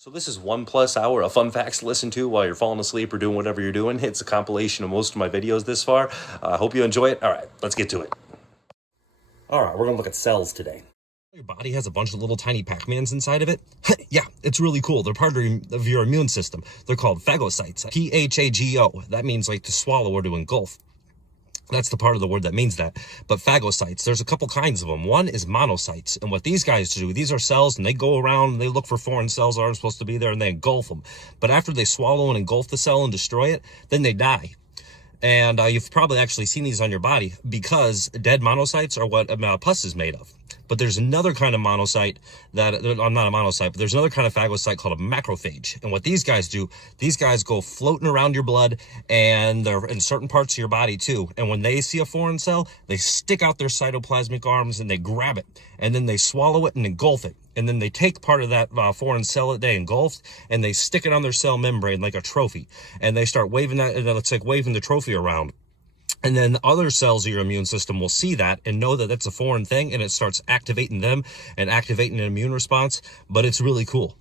So this is 1+ hour of fun facts to listen to while you're falling asleep or doing whatever you're doing. It's a compilation of most of my videos this far. I hope you enjoy it. All right, let's get to it. All right, we're going to look at cells today. Your body has a bunch of little tiny Pac-Mans inside of it. Yeah, it's really cool. They're part of your immune system. They're called phagocytes. P-H-A-G-O. That means like to swallow or to engulf. That's the part of the word that means that. But phagocytes, there's a couple kinds of them. One is monocytes. And what these guys do, these are cells, and they go around and they look for foreign cells that aren't supposed to be there, and they engulf them. But after they swallow and engulf the cell and destroy it, then they die. And you've probably actually seen these on your body because dead monocytes are what pus is made of. But there's another kind of monocyte that, I'm not a monocyte, but there's another kind of phagocyte called a macrophage. And what these guys do, these guys go floating around your blood, and they're in certain parts of your body too. And when they see a foreign cell, they stick out their cytoplasmic arms and they grab it. And then they swallow it and engulf it. And then they take part of that foreign cell that they engulfed and they stick it on their cell membrane like a trophy. And they start waving that, and it's like waving the trophy around. And then other cells of your immune system will see that and know that that's a foreign thing, and it starts activating them and activating an immune response. But it's really cool.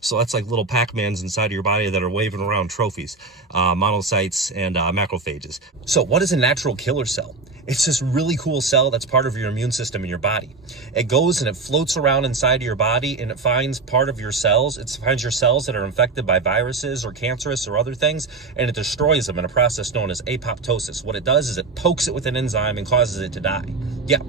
So that's like little Pac-Mans inside of your body that are waving around trophies, monocytes and macrophages. So what is a natural killer cell? It's this really cool cell that's part of your immune system in your body. It goes and it floats around inside of your body, and it finds part of your cells. It finds your cells that are infected by viruses or cancerous or other things, and it destroys them in a process known as apoptosis. What it does is it pokes it with an enzyme and causes it to die. Yeah.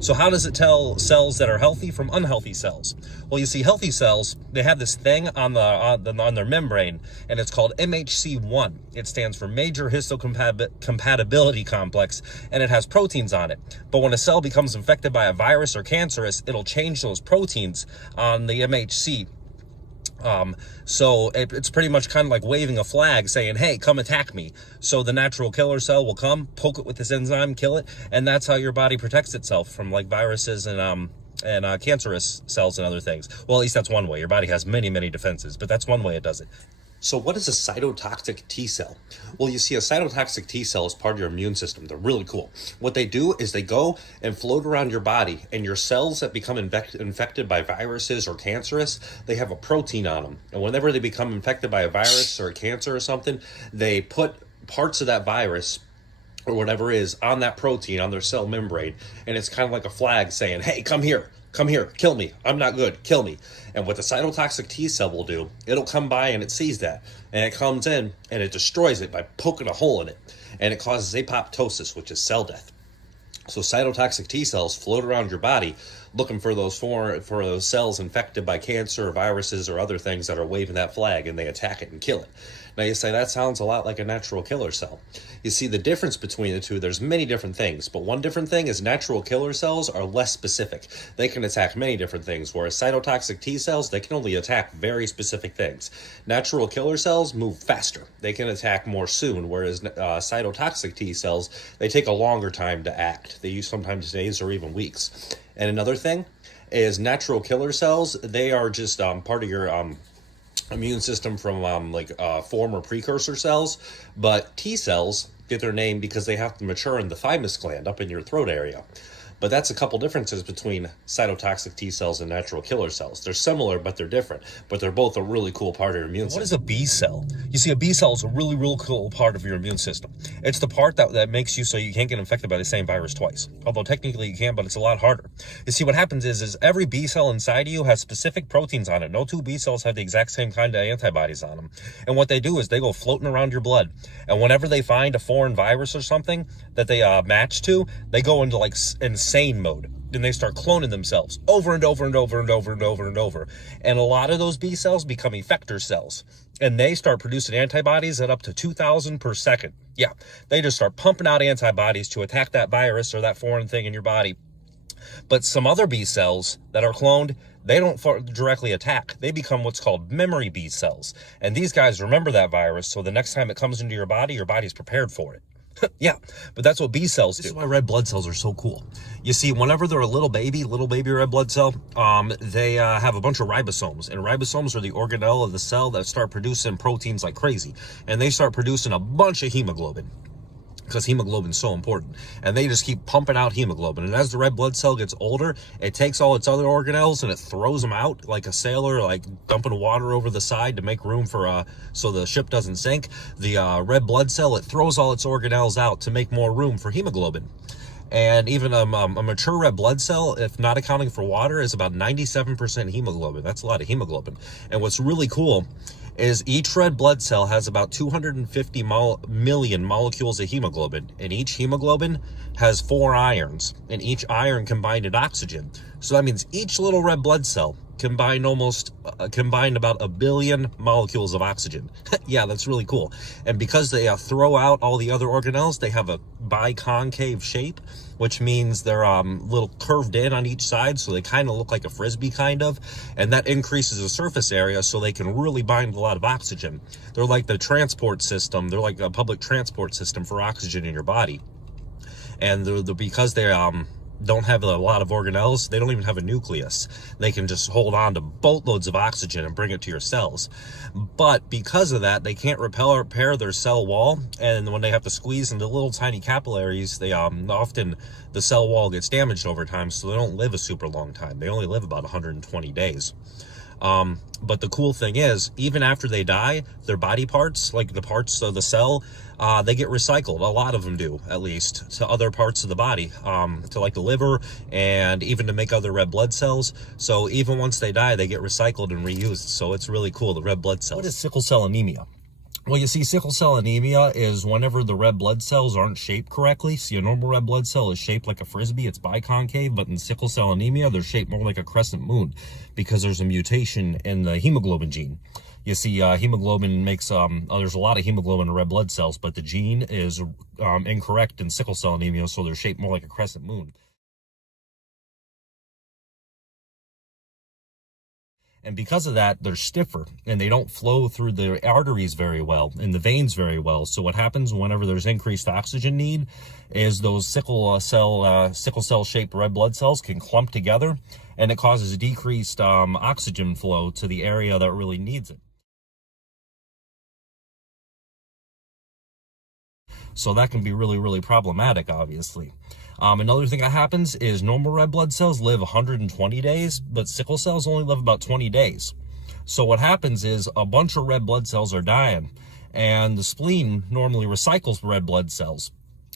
So how does it tell cells that are healthy from unhealthy cells? Well, you see, healthy cells, they have this thing on their membrane, and it's called MHC1. It stands for Major Histocompatibility Complex, and it has proteins on it. But when a cell becomes infected by a virus or cancerous, it'll change those proteins on the MHC. So it's pretty much kind of like waving a flag saying, hey, come attack me. So the natural killer cell will come, poke it with this enzyme, kill it, and that's how your body protects itself from like viruses and cancerous cells and other things. Well, at least that's one way. Your body has many, many defenses, but that's one way it does it. So what is a cytotoxic T cell? Well, you see, a cytotoxic T cell is part of your immune system. They're really cool. What they do is they go and float around your body, and your cells that become infected by viruses or cancerous, they have a protein on them. And whenever they become infected by a virus or a cancer or something, they put parts of that virus or whatever is on that protein on their cell membrane, and it's kind of like a flag saying, hey, come here, kill me, I'm not good, kill me. And what the cytotoxic T cell will do, it'll come by and it sees that, and it comes in and it destroys it by poking a hole in it, and it causes apoptosis, which is cell death. So cytotoxic T cells float around your body looking for those cells infected by cancer or viruses or other things that are waving that flag, and they attack it and kill it. Now you say, that sounds a lot like a natural killer cell. You see, the difference between the two, there's many different things, but one different thing is natural killer cells are less specific. They can attack many different things, whereas cytotoxic T cells, they can only attack very specific things. Natural killer cells move faster. They can attack more soon, whereas cytotoxic T cells, they take a longer time to act. They use sometimes days or even weeks. And another thing is natural killer cells, they are just part of your immune system from former precursor cells, but T cells get their name because they have to mature in the thymus gland up in your throat area. But that's a couple differences between cytotoxic T cells and natural killer cells. They're similar, but they're different. But they're both a really cool part of your immune system. What is a B cell? You see, a B cell is a really, really cool part of your immune system. It's the part that makes you so you can't get infected by the same virus twice. Although technically you can, but it's a lot harder. You see, what happens is every B cell inside of you has specific proteins on it. No two B cells have the exact same kind of antibodies on them. And what they do is they go floating around your blood. And whenever they find a foreign virus or something that they match to, they go into like insane mode, and they start cloning themselves over and over and over and over and over and over. And a lot of those B cells become effector cells, and they start producing antibodies at up to 2,000 per second. Yeah, they just start pumping out antibodies to attack that virus or that foreign thing in your body. But some other B cells that are cloned, they don't directly attack. They become what's called memory B cells. And these guys remember that virus, so the next time it comes into your body's prepared for it. Yeah, but that's what B cells do. This is why red blood cells are so cool. You see, whenever they're a little baby red blood cell, they have a bunch of ribosomes, and ribosomes are the organelle of the cell that start producing proteins like crazy, and they start producing a bunch of hemoglobin. because hemoglobin's so important, and they just keep pumping out hemoglobin. And as the red blood cell gets older, it takes all its other organelles and it throws them out like a sailor, like dumping water over the side to make room for so the ship doesn't sink. The red blood cell, it throws all its organelles out to make more room for hemoglobin. And even a mature red blood cell, if not accounting for water, is about 97% hemoglobin. That's a lot of hemoglobin. And what's really cool is each red blood cell has about 250 million molecules of hemoglobin, and each hemoglobin has 4 irons, and each iron combined in oxygen. So that means each little red blood cell combined about 1 billion molecules of oxygen. Yeah, that's really cool. And because they throw out all the other organelles, they have a biconcave shape, which means they're little curved in on each side, so they kind of look like a frisbee kind of, and that increases the surface area so they can really bind a lot of oxygen. They're like the transport system. They're like a public transport system for oxygen in your body. And because they don't have a lot of organelles, they don't even have a nucleus. They can just hold on to boatloads of oxygen and bring it to your cells. But because of that, they can't repair their cell wall, and when they have to squeeze into little tiny capillaries, they often the cell wall gets damaged over time, so they don't live a super long time. They only live about 120 days. But the cool thing is, even after they die, their body parts, like the parts of the cell, they get recycled. A lot of them do, at least, to other parts of the body, to like the liver, and even to make other red blood cells. So even once they die, they get recycled and reused. So it's really cool, the red blood cells. What is sickle cell anemia? Well, you see, sickle cell anemia is whenever the red blood cells aren't shaped correctly. See, a normal red blood cell is shaped like a frisbee, it's biconcave, but in sickle cell anemia, they're shaped more like a crescent moon because there's a mutation in the hemoglobin gene. You see, hemoglobin makes, there's a lot of hemoglobin in red blood cells, but the gene is incorrect in sickle cell anemia, so they're shaped more like a crescent moon. And because of that, they're stiffer and they don't flow through the arteries very well and the veins very well. So what happens whenever there's increased oxygen need is those sickle cell shaped red blood cells can clump together, and it causes decreased oxygen flow to the area that really needs it. So that can be really, really problematic, obviously. Another thing that happens is normal red blood cells live 120 days, but sickle cells only live about 20 days. So what happens is a bunch of red blood cells are dying, and the spleen normally recycles red blood cells.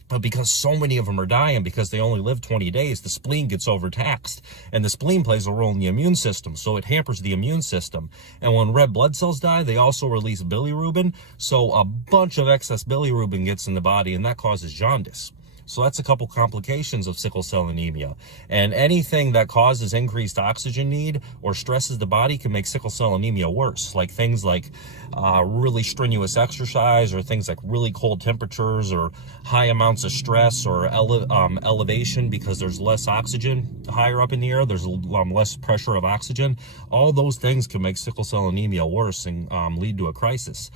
But because so many of them are dying, because they only live 20 days, the spleen gets overtaxed. And the spleen plays a role in the immune system, so it hampers the immune system. And when red blood cells die, they also release bilirubin. So a bunch of excess bilirubin gets in the body, and that causes jaundice. So that's a couple complications of sickle cell anemia. And anything that causes increased oxygen need or stresses the body can make sickle cell anemia worse. Like things like really strenuous exercise, or things like really cold temperatures, or high amounts of stress, or elevation because there's less oxygen higher up in the air. There's less pressure of oxygen. All those things can make sickle cell anemia worse and lead to a crisis.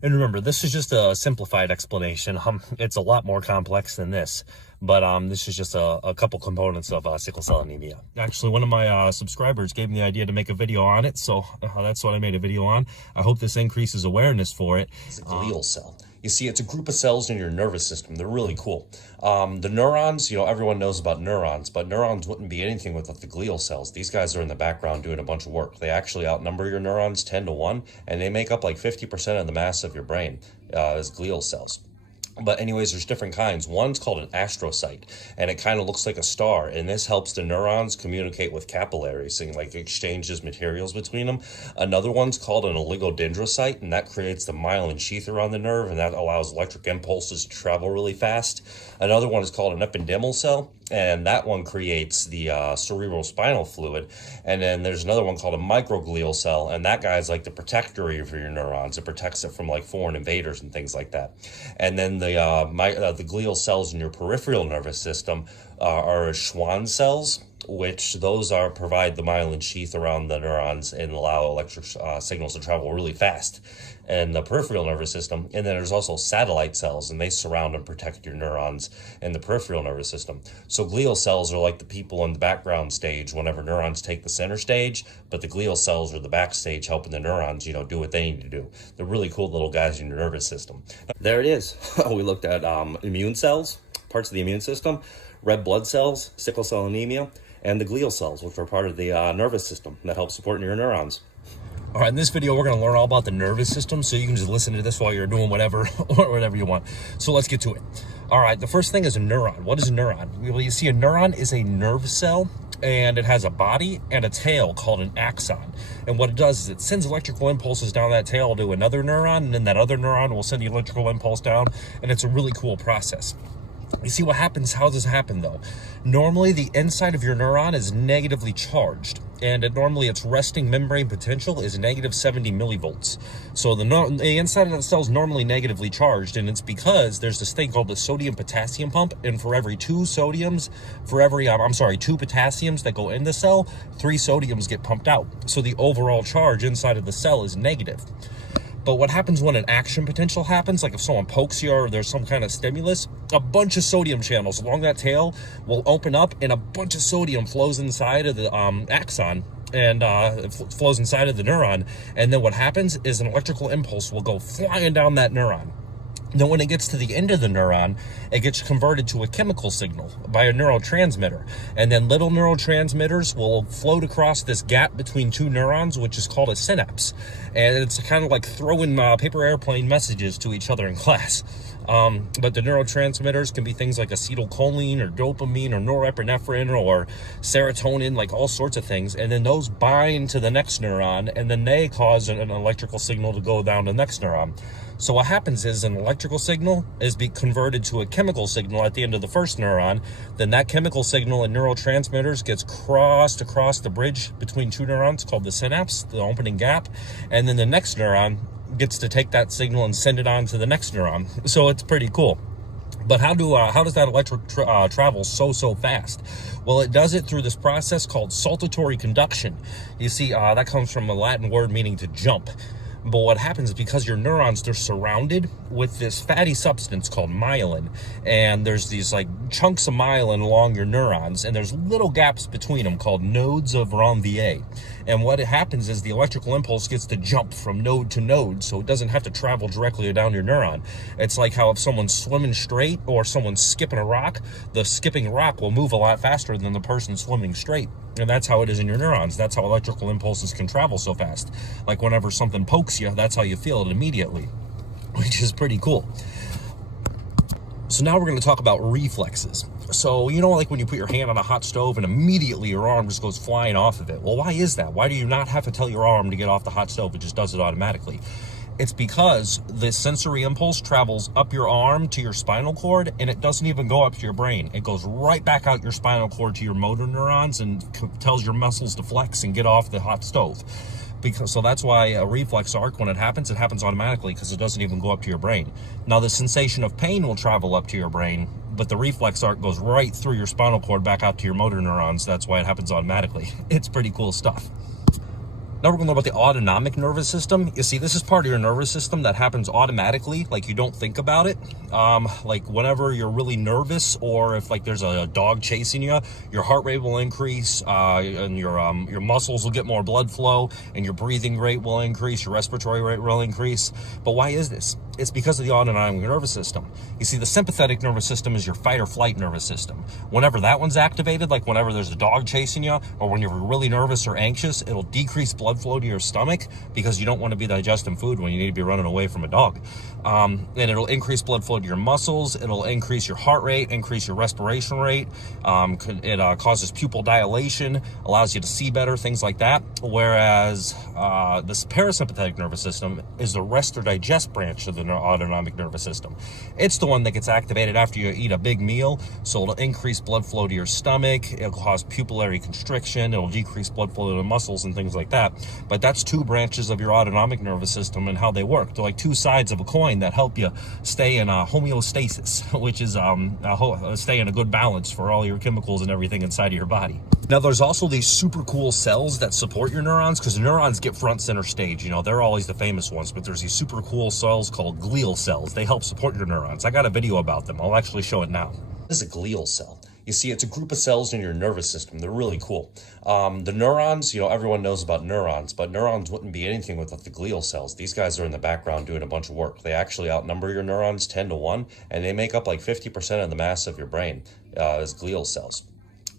And remember, this is just a simplified explanation. It's a lot more complex than this, but this is just a couple components of sickle cell anemia. Actually, one of my subscribers gave me the idea to make a video on it, so that's what I made a video on. I hope this increases awareness for it. It's a glial cell. You see, it's a group of cells in your nervous system. They're really cool. The neurons, everyone knows about neurons, but neurons wouldn't be anything without the glial cells. These guys are in the background doing a bunch of work. They actually outnumber your neurons 10 to 1, and they make up like 50% of the mass of your brain as glial cells. But anyways, there's different kinds. One's called an astrocyte, and it kind of looks like a star, and this helps the neurons communicate with capillaries and like exchanges materials between them. Another one's called an oligodendrocyte, and that creates the myelin sheath around the nerve, and that allows electric impulses to travel really fast. Another one is called an ependymal cell, and that one creates the cerebral spinal fluid. And then there's another one called a microglial cell, and that guy's like the protectory for your neurons. It protects it from like foreign invaders and things like that. And then the glial cells in your peripheral nervous system are Schwann cells, which those are provide the myelin sheath around the neurons and allow electric signals to travel really fast. And the peripheral nervous system. And then there's also satellite cells, and they surround and protect your neurons in the peripheral nervous system. So glial cells are like the people in the background stage whenever neurons take the center stage, but the glial cells are the backstage helping the neurons, do what they need to do. They're really cool little guys in your nervous system. There it is. We looked at immune cells, parts of the immune system, red blood cells, sickle cell anemia, and the glial cells, which are part of the nervous system that help support your neurons. All right, in this video, we're going to learn all about the nervous system, so you can just listen to this while you're doing whatever or whatever you want. So let's get to it. All right, the first thing is a neuron. What is a neuron? Well, you see, a neuron is a nerve cell, and it has a body and a tail called an axon. And what it does is it sends electrical impulses down that tail to another neuron, and then that other neuron will send the electrical impulse down, and it's a really cool process. You see what happens? How does it happen though? Normally the inside of your neuron is negatively charged, and normally its resting membrane potential is negative 70 millivolts. So the inside of the cell is normally negatively charged, and it's because there's this thing called the sodium-potassium pump, and for every two potassiums that go in the cell, 3 sodiums get pumped out. So the overall charge inside of the cell is negative. But what happens when an action potential happens, like if someone pokes you or there's some kind of stimulus, a bunch of sodium channels along that tail will open up, and a bunch of sodium flows inside of the axon, and it flows inside of the neuron. And then what happens is an electrical impulse will go flying down that neuron. Then when it gets to the end of the neuron, it gets converted to a chemical signal by a neurotransmitter. And then little neurotransmitters will float across this gap between two neurons, which is called a synapse. And it's kind of like throwing paper airplane messages to each other in class. But the neurotransmitters can be things like acetylcholine or dopamine or norepinephrine or serotonin, like all sorts of things. And then those bind to the next neuron, and then they cause an electrical signal to go down the next neuron. So what happens is an electrical signal is converted to a chemical signal at the end of the first neuron. Then that chemical signal in neurotransmitters gets crossed across the bridge between two neurons called the synapse, the opening gap. And then the next neuron gets to take that signal and send it on to the next neuron. So it's pretty cool. But how does that electric travel so fast? Well, it does it through this process called saltatory conduction. You see, that comes from a Latin word meaning to jump. But what happens is because your neurons, they're surrounded with this fatty substance called myelin, and there's these like chunks of myelin along your neurons, and there's little gaps between them called nodes of Ranvier. And what happens is the electrical impulse gets to jump from node to node, so it doesn't have to travel directly down your neuron. It's like how if someone's swimming straight or someone's skipping a rock, the skipping rock will move a lot faster than the person swimming straight. And that's how it is in your neurons. That's how electrical impulses can travel so fast. Like whenever something pokes you, that's how you feel it immediately, which is pretty cool. So now we're going to talk about reflexes. So, like when you put your hand on a hot stove and immediately your arm just goes flying off of it. Well, why is that? Why do you not have to tell your arm to get off the hot stove? It just does it automatically. It's because the sensory impulse travels up your arm to your spinal cord, and it doesn't even go up to your brain. It goes right back out your spinal cord to your motor neurons and tells your muscles to flex and get off the hot stove. So that's why a reflex arc, when it happens automatically because it doesn't even go up to your brain. Now the sensation of pain will travel up to your brain, but the reflex arc goes right through your spinal cord back out to your motor neurons. That's why it happens automatically. It's pretty cool stuff. Now we're going to learn about the autonomic nervous system. You see, this is part of your nervous system that happens automatically, like you don't think about it. Like whenever you're really nervous, or if like there's a dog chasing you, your heart rate will increase, and your muscles will get more blood flow, and your breathing rate will increase, your respiratory rate will increase. But why is this? It's because of the autonomic nervous system. You see, the sympathetic nervous system is your fight or flight nervous system. Whenever that one's activated, like whenever there's a dog chasing you, or when you're really nervous or anxious, it'll decrease blood flow to your stomach because you don't want to be digesting food when you need to be running away from a dog. And it'll increase blood flow to your muscles. It'll increase your heart rate, increase your respiration rate. It causes pupil dilation, allows you to see better, things like that. Whereas this parasympathetic nervous system is the rest or digest branch of the autonomic nervous system. It's the one that gets activated after you eat a big meal, so it'll increase blood flow to your stomach. It'll cause pupillary constriction. It'll decrease blood flow to the muscles and things like that. But that's two branches of your autonomic nervous system and how they work. They're like two sides of a coin that help you stay in homeostasis, which is stay in a good balance for all your chemicals and everything inside of your body. Now, there's also these super cool cells that support your neurons, because neurons get front center stage. You know, they're always the famous ones, but there's these super cool cells called glial cells. They help support your neurons. I got a video about them. I'll actually show it now. This is a glial cell. You see, it's a group of cells in your nervous system. They're really cool. The neurons, you know, everyone knows about neurons, but neurons wouldn't be anything without the glial cells. These guys are in the background doing a bunch of work. They actually outnumber your neurons 10 to 1, and they make up like 50% of the mass of your brain as glial cells.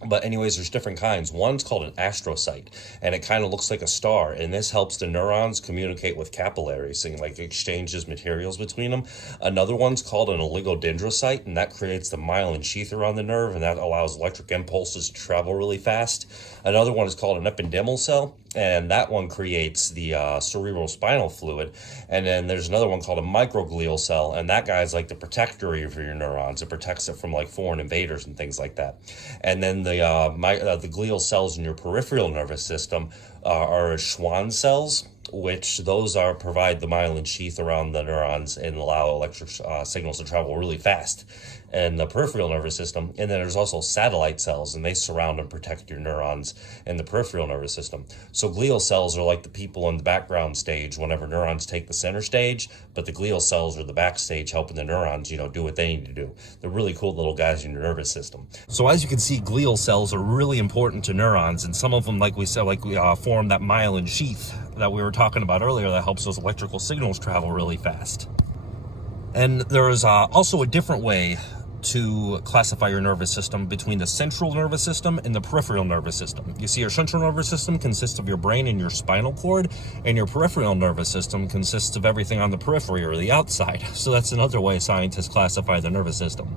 But anyways, there's different kinds. One's called an astrocyte, and it kind of looks like a star, and this helps the neurons communicate with capillaries and like exchanges materials between them. Another one's called an oligodendrocyte, and that creates the myelin sheath around the nerve, and that allows electric impulses to travel really fast. Another one is called an ependymal cell, and that one creates the cerebral spinal fluid. And then there's another one called a microglial cell, and that guy's like the protector of your neurons. It protects it from like foreign invaders and things like that. And then the glial cells in your peripheral nervous system are Schwann cells, which those provide the myelin sheath around the neurons and allow electric signals to travel really fast in the peripheral nervous system. And then there's also satellite cells, and they surround and protect your neurons in the peripheral nervous system. So glial cells are like the people in the background stage whenever neurons take the center stage, but the glial cells are the backstage helping the neurons, you know, do what they need to do. They're really cool little guys in your nervous system. So as you can see, glial cells are really important to neurons, and some of them, like we said, form that myelin sheath that we were talking about earlier that helps those electrical signals travel really fast. And there is also a different way to classify your nervous system between the central nervous system and the peripheral nervous system. You see, your central nervous system consists of your brain and your spinal cord, and your peripheral nervous system consists of everything on the periphery or the outside. So that's another way scientists classify the nervous system.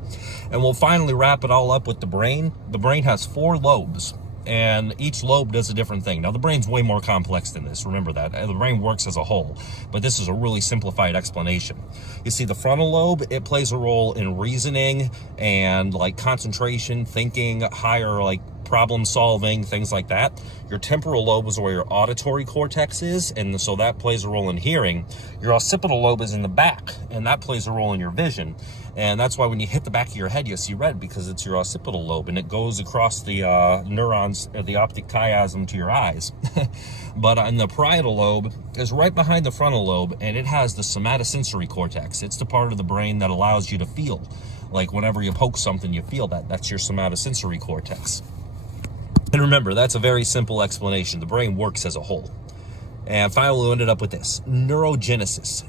And we'll finally wrap it all up with the brain. The brain has 4 lobes, and each lobe does a different thing. Now, the brain's way more complex than this. Remember that. The brain works as a whole, but this is a really simplified explanation. You see, the frontal lobe, it plays a role in reasoning and like concentration, thinking, higher like problem solving, things like that. Your temporal lobe is where your auditory cortex is, and so that plays a role in hearing. Your occipital lobe is in the back, and that plays a role in your vision. And that's why when you hit the back of your head, you see red, because it's your occipital lobe, and it goes across the neurons, the optic chiasm to your eyes. But in the parietal lobe is right behind the frontal lobe, and it has the somatosensory cortex. It's the part of the brain that allows you to feel. Like whenever you poke something, you feel that. That's your somatosensory cortex. And remember, that's a very simple explanation. The brain works as a whole. And finally, we ended up with this: neurogenesis.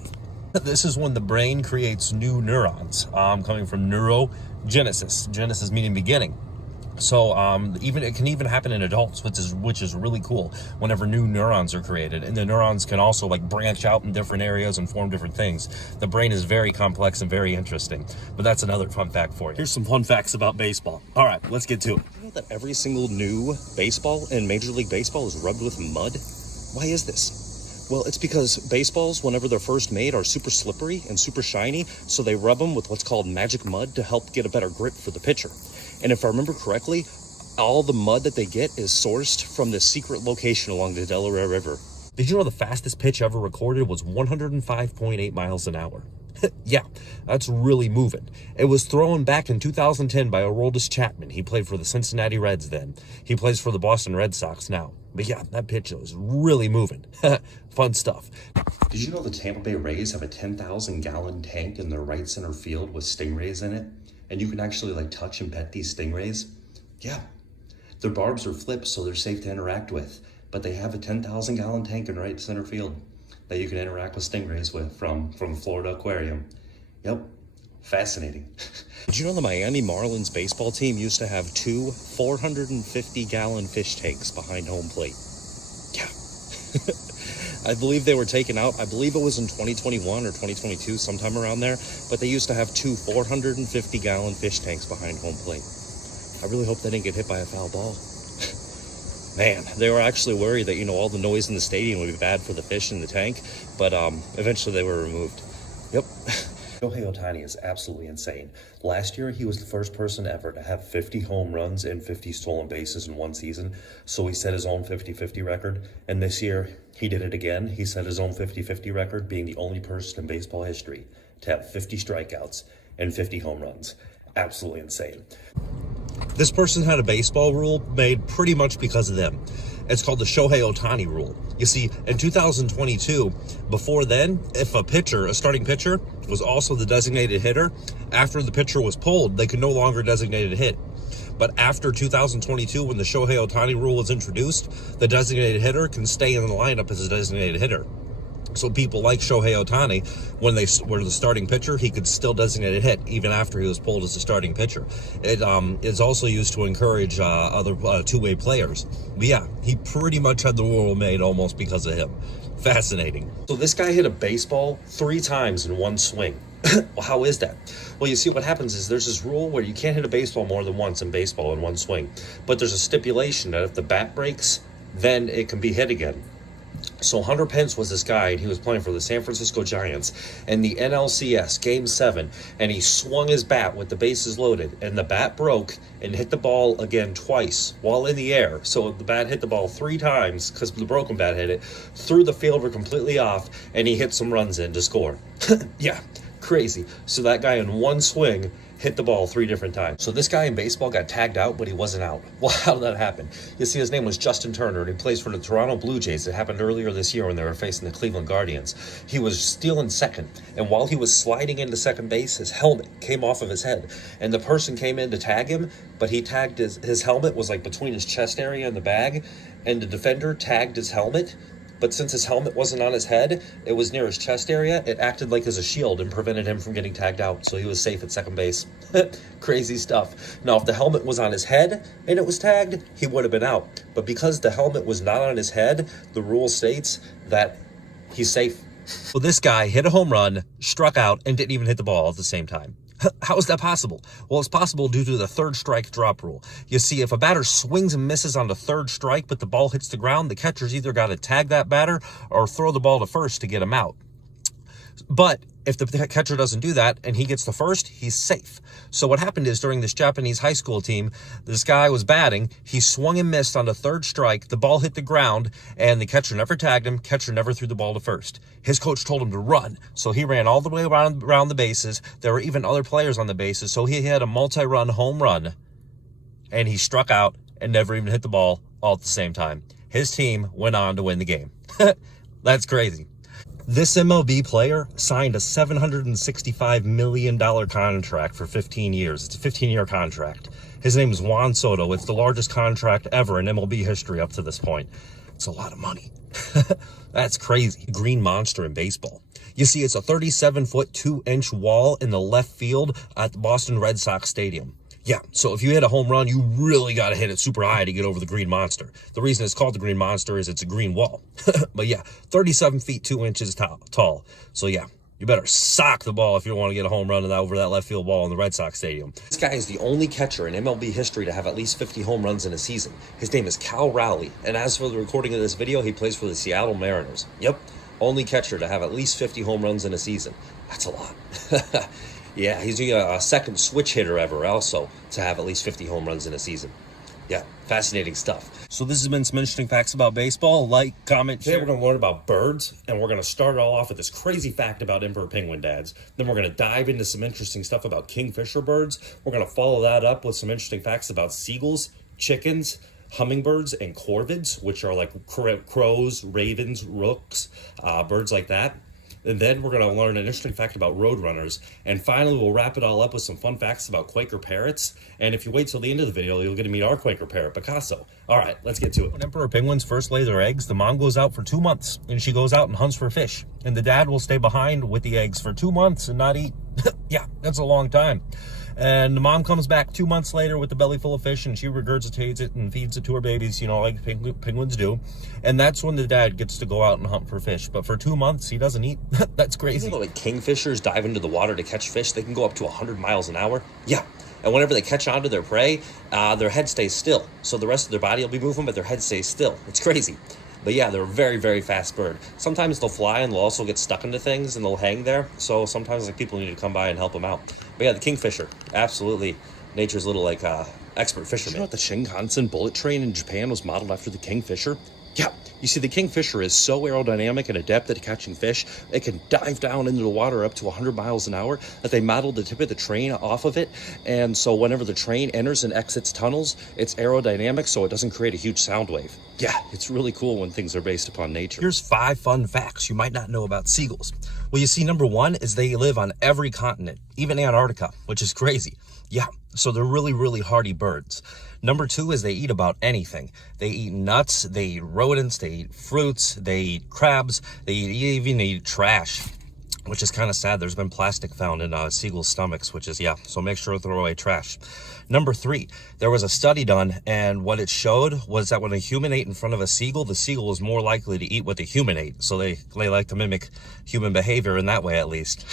This is when the brain creates new neurons, coming from neurogenesis. Genesis meaning beginning. So it can even happen in adults, which is really cool whenever new neurons are created. And the neurons can also like branch out in different areas and form different things. The brain is very complex and very interesting. But that's another fun fact for you. Here's some fun facts about baseball. All right, let's get to it. You know that every single new baseball in Major League Baseball is rubbed with mud? Why is this? Well, it's because baseballs, whenever they're first made, are super slippery and super shiny, so they rub them with what's called magic mud to help get a better grip for the pitcher. And if I remember correctly, all the mud that they get is sourced from this secret location along the Delaware River. Did you know the fastest pitch ever recorded was 105.8 miles an hour? Yeah, that's really moving. It was thrown back in 2010 by Aroldis Chapman. He played for the Cincinnati Reds then. He plays for the Boston Red Sox now. But yeah, that pitch was really moving. Fun stuff. Did you know the Tampa Bay Rays have a 10,000-gallon tank in their right center field with stingrays in it? And you can actually like touch and pet these stingrays? Yeah. Their barbs are flipped, so they're safe to interact with. But they have a 10,000-gallon tank in right center field that you can interact with stingrays with from the Florida Aquarium. Yep. Fascinating. Did you know the Miami Marlins baseball team used to have 2 450-gallon fish tanks behind home plate? Yeah. I believe they were taken out. I believe it was in 2021 or 2022, sometime around there. But they used to have 2 450-gallon fish tanks behind home plate. I really hope they didn't get hit by a foul ball. Man, they were actually worried that, all the noise in the stadium would be bad for the fish in the tank. But eventually they were removed. Yep. Shohei Ohtani is absolutely insane. Last year, he was the first person ever to have 50 home runs and 50 stolen bases in one season, so he set his own 50-50 record. And this year, he did it again. He set his own 50-50 record, being the only person in baseball history to have 50 strikeouts and 50 home runs. Absolutely insane. This person had a baseball rule made pretty much because of them. It's called the Shohei Ohtani rule. You see, in 2022, before then, if a starting pitcher, was also the designated hitter, after the pitcher was pulled, they could no longer designate a hit. But after 2022, when the Shohei Ohtani rule was introduced, the designated hitter can stay in the lineup as a designated hitter. So people like Shohei Ohtani, when they were the starting pitcher, he could still designate a hit even after he was pulled as a starting pitcher. It is also used to encourage other two-way players. But yeah, he pretty much had the rule made almost because of him. Fascinating. So this guy hit a baseball 3 times in one swing. Well, how is that? Well, you see, what happens is there's this rule where you can't hit a baseball more than once in baseball in one swing. But there's a stipulation that if the bat breaks, then it can be hit again. So Hunter Pence was this guy, and he was playing for the San Francisco Giants in the NLCS Game 7, and he swung his bat with the bases loaded, and the bat broke and hit the ball again twice while in the air. So the bat hit the ball 3 times, because the broken bat hit it, threw the fielder completely off, and he hit some runs in to score. Yeah, crazy. So that guy in one swing hit the ball 3 different times. So this guy in baseball got tagged out, but he wasn't out. Well, how did that happen? You see, his name was Justin Turner, and he plays for the Toronto Blue Jays. It happened earlier this year when they were facing the Cleveland Guardians. He was stealing second, and while he was sliding into second base, his helmet came off of his head, and the person came in to tag him, but he tagged his helmet was like between his chest area and the bag, and the defender tagged his helmet. But since his helmet wasn't on his head, it was near his chest area, it acted like as a shield and prevented him from getting tagged out, so he was safe at second base. Crazy stuff. Now, if the helmet was on his head and it was tagged, he would have been out. But because the helmet was not on his head, the rule states that he's safe. Well, this guy hit a home run, struck out, and didn't even hit the ball at the same time. How is that possible? Well, it's possible due to the 3rd strike drop rule. You see, if a batter swings and misses on the 3rd strike, but the ball hits the ground, the catcher's either got to tag that batter or throw the ball to first to get him out. But if the catcher doesn't do that and he gets the first, he's safe. So what happened is during this Japanese high school team, this guy was batting. He swung and missed on the 3rd strike. The ball hit the ground and the catcher never tagged him. Catcher never threw the ball to first. His coach told him to run. So he ran all the way around the bases. There were even other players on the bases. So he had a multi-run home run and he struck out and never even hit the ball all at the same time. His team went on to win the game. That's crazy. This MLB player signed a $765 million contract for 15 years. It's a 15-year contract. His name is Juan Soto. It's the largest contract ever in MLB history up to this point. It's a lot of money. That's crazy. Green monster in baseball. You see, it's a 37-foot, 2-inch wall in the left field at the Boston Red Sox Stadium. Yeah, so if you hit a home run, you really got to hit it super high to get over the Green Monster. The reason it's called the Green Monster is it's a green wall. But yeah, 37 feet, 2 inches tall. So yeah, you better sock the ball if you want to get a home run over that left field wall in the Red Sox Stadium. This guy is the only catcher in MLB history to have at least 50 home runs in a season. His name is Cal Raleigh, and as for the recording of this video, he plays for the Seattle Mariners. Yep, only catcher to have at least 50 home runs in a season. That's a lot. Yeah, he's a second switch hitter ever also to have at least 50 home runs in a season. Yeah, fascinating stuff. So this has been some interesting facts about baseball. Like, comment, share. Today we're going to learn about birds, and we're going to start it all off with this crazy fact about emperor penguin dads. Then we're going to dive into some interesting stuff about kingfisher birds. We're going to follow that up with some interesting facts about seagulls, chickens, hummingbirds, and corvids, which are like crows, ravens, rooks, birds like that. And then we're going to learn an interesting fact about roadrunners. And finally, we'll wrap it all up with some fun facts about Quaker parrots. And if you wait till the end of the video, you'll get to meet our Quaker parrot, Picasso. All right, let's get to it. When emperor penguins first lay their eggs, the mom goes out for 2 months, and she goes out and hunts for fish. And the dad will stay behind with the eggs for 2 months and not eat. Yeah, that's a long time. And the mom comes back 2 months later with the belly full of fish, and she regurgitates it and feeds it to her babies, you know, like penguins do. And that's when the dad gets to go out and hunt for fish. But for 2 months, he doesn't eat. That's crazy. You know, like kingfishers dive into the water to catch fish. They can go up to 100 miles an hour. Yeah. And whenever they catch onto their prey, their head stays still. So the rest of their body will be moving, but their head stays still. It's crazy. But yeah, they're a very, very fast bird. Sometimes they'll fly and they'll also get stuck into things and they'll hang there. So sometimes like people need to come by and help them out. But yeah, the kingfisher, absolutely nature's little like expert fisherman. You know what the Shinkansen bullet train in Japan was modeled after the kingfisher? Yeah, you see, the kingfisher is so aerodynamic and adept at catching fish, it can dive down into the water up to 100 miles an hour, that they modeled the tip of the train off of it. And so whenever the train enters and exits tunnels, it's aerodynamic so it doesn't create a huge sound wave. Yeah, it's really cool when things are based upon nature. Here's 5 fun facts you might not know about seagulls. Well, you see, number 1 is they live on every continent, even Antarctica, which is crazy. Yeah, so they're really, really hardy birds. Number 2 is they eat about anything. They eat nuts, they eat rodents, they eat fruits, they eat crabs, they even eat trash, which is kind of sad. There's been plastic found in seagull stomachs, which is, yeah, so make sure to throw away trash. Number 3, there was a study done, and what it showed was that when a human ate in front of a seagull, the seagull was more likely to eat what the human ate. So they like to mimic human behavior in that way, at least.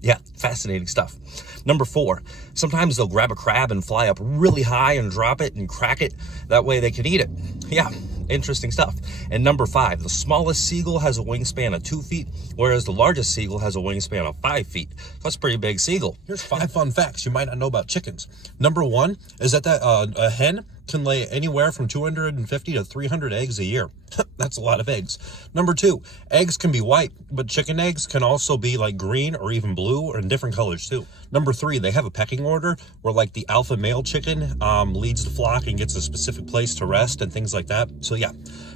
Yeah, fascinating stuff. Number 4, sometimes they'll grab a crab and fly up really high and drop it and crack it. That way they can eat it. Yeah, interesting stuff. And number 5, the smallest seagull has a wingspan of 2 feet, whereas the largest seagull has a wingspan of 5 feet. That's a pretty big seagull. Here's 5 fun facts you might not know about chickens. Number 1 is that a hen can lay anywhere from 250 to 300 eggs a year. That's a lot of eggs. Number 2, eggs can be white, but chicken eggs can also be like green or even blue or in different colors too. Number 3, they have a pecking order where like the alpha male chicken leads the flock and gets a specific place to rest and things like that. So yeah.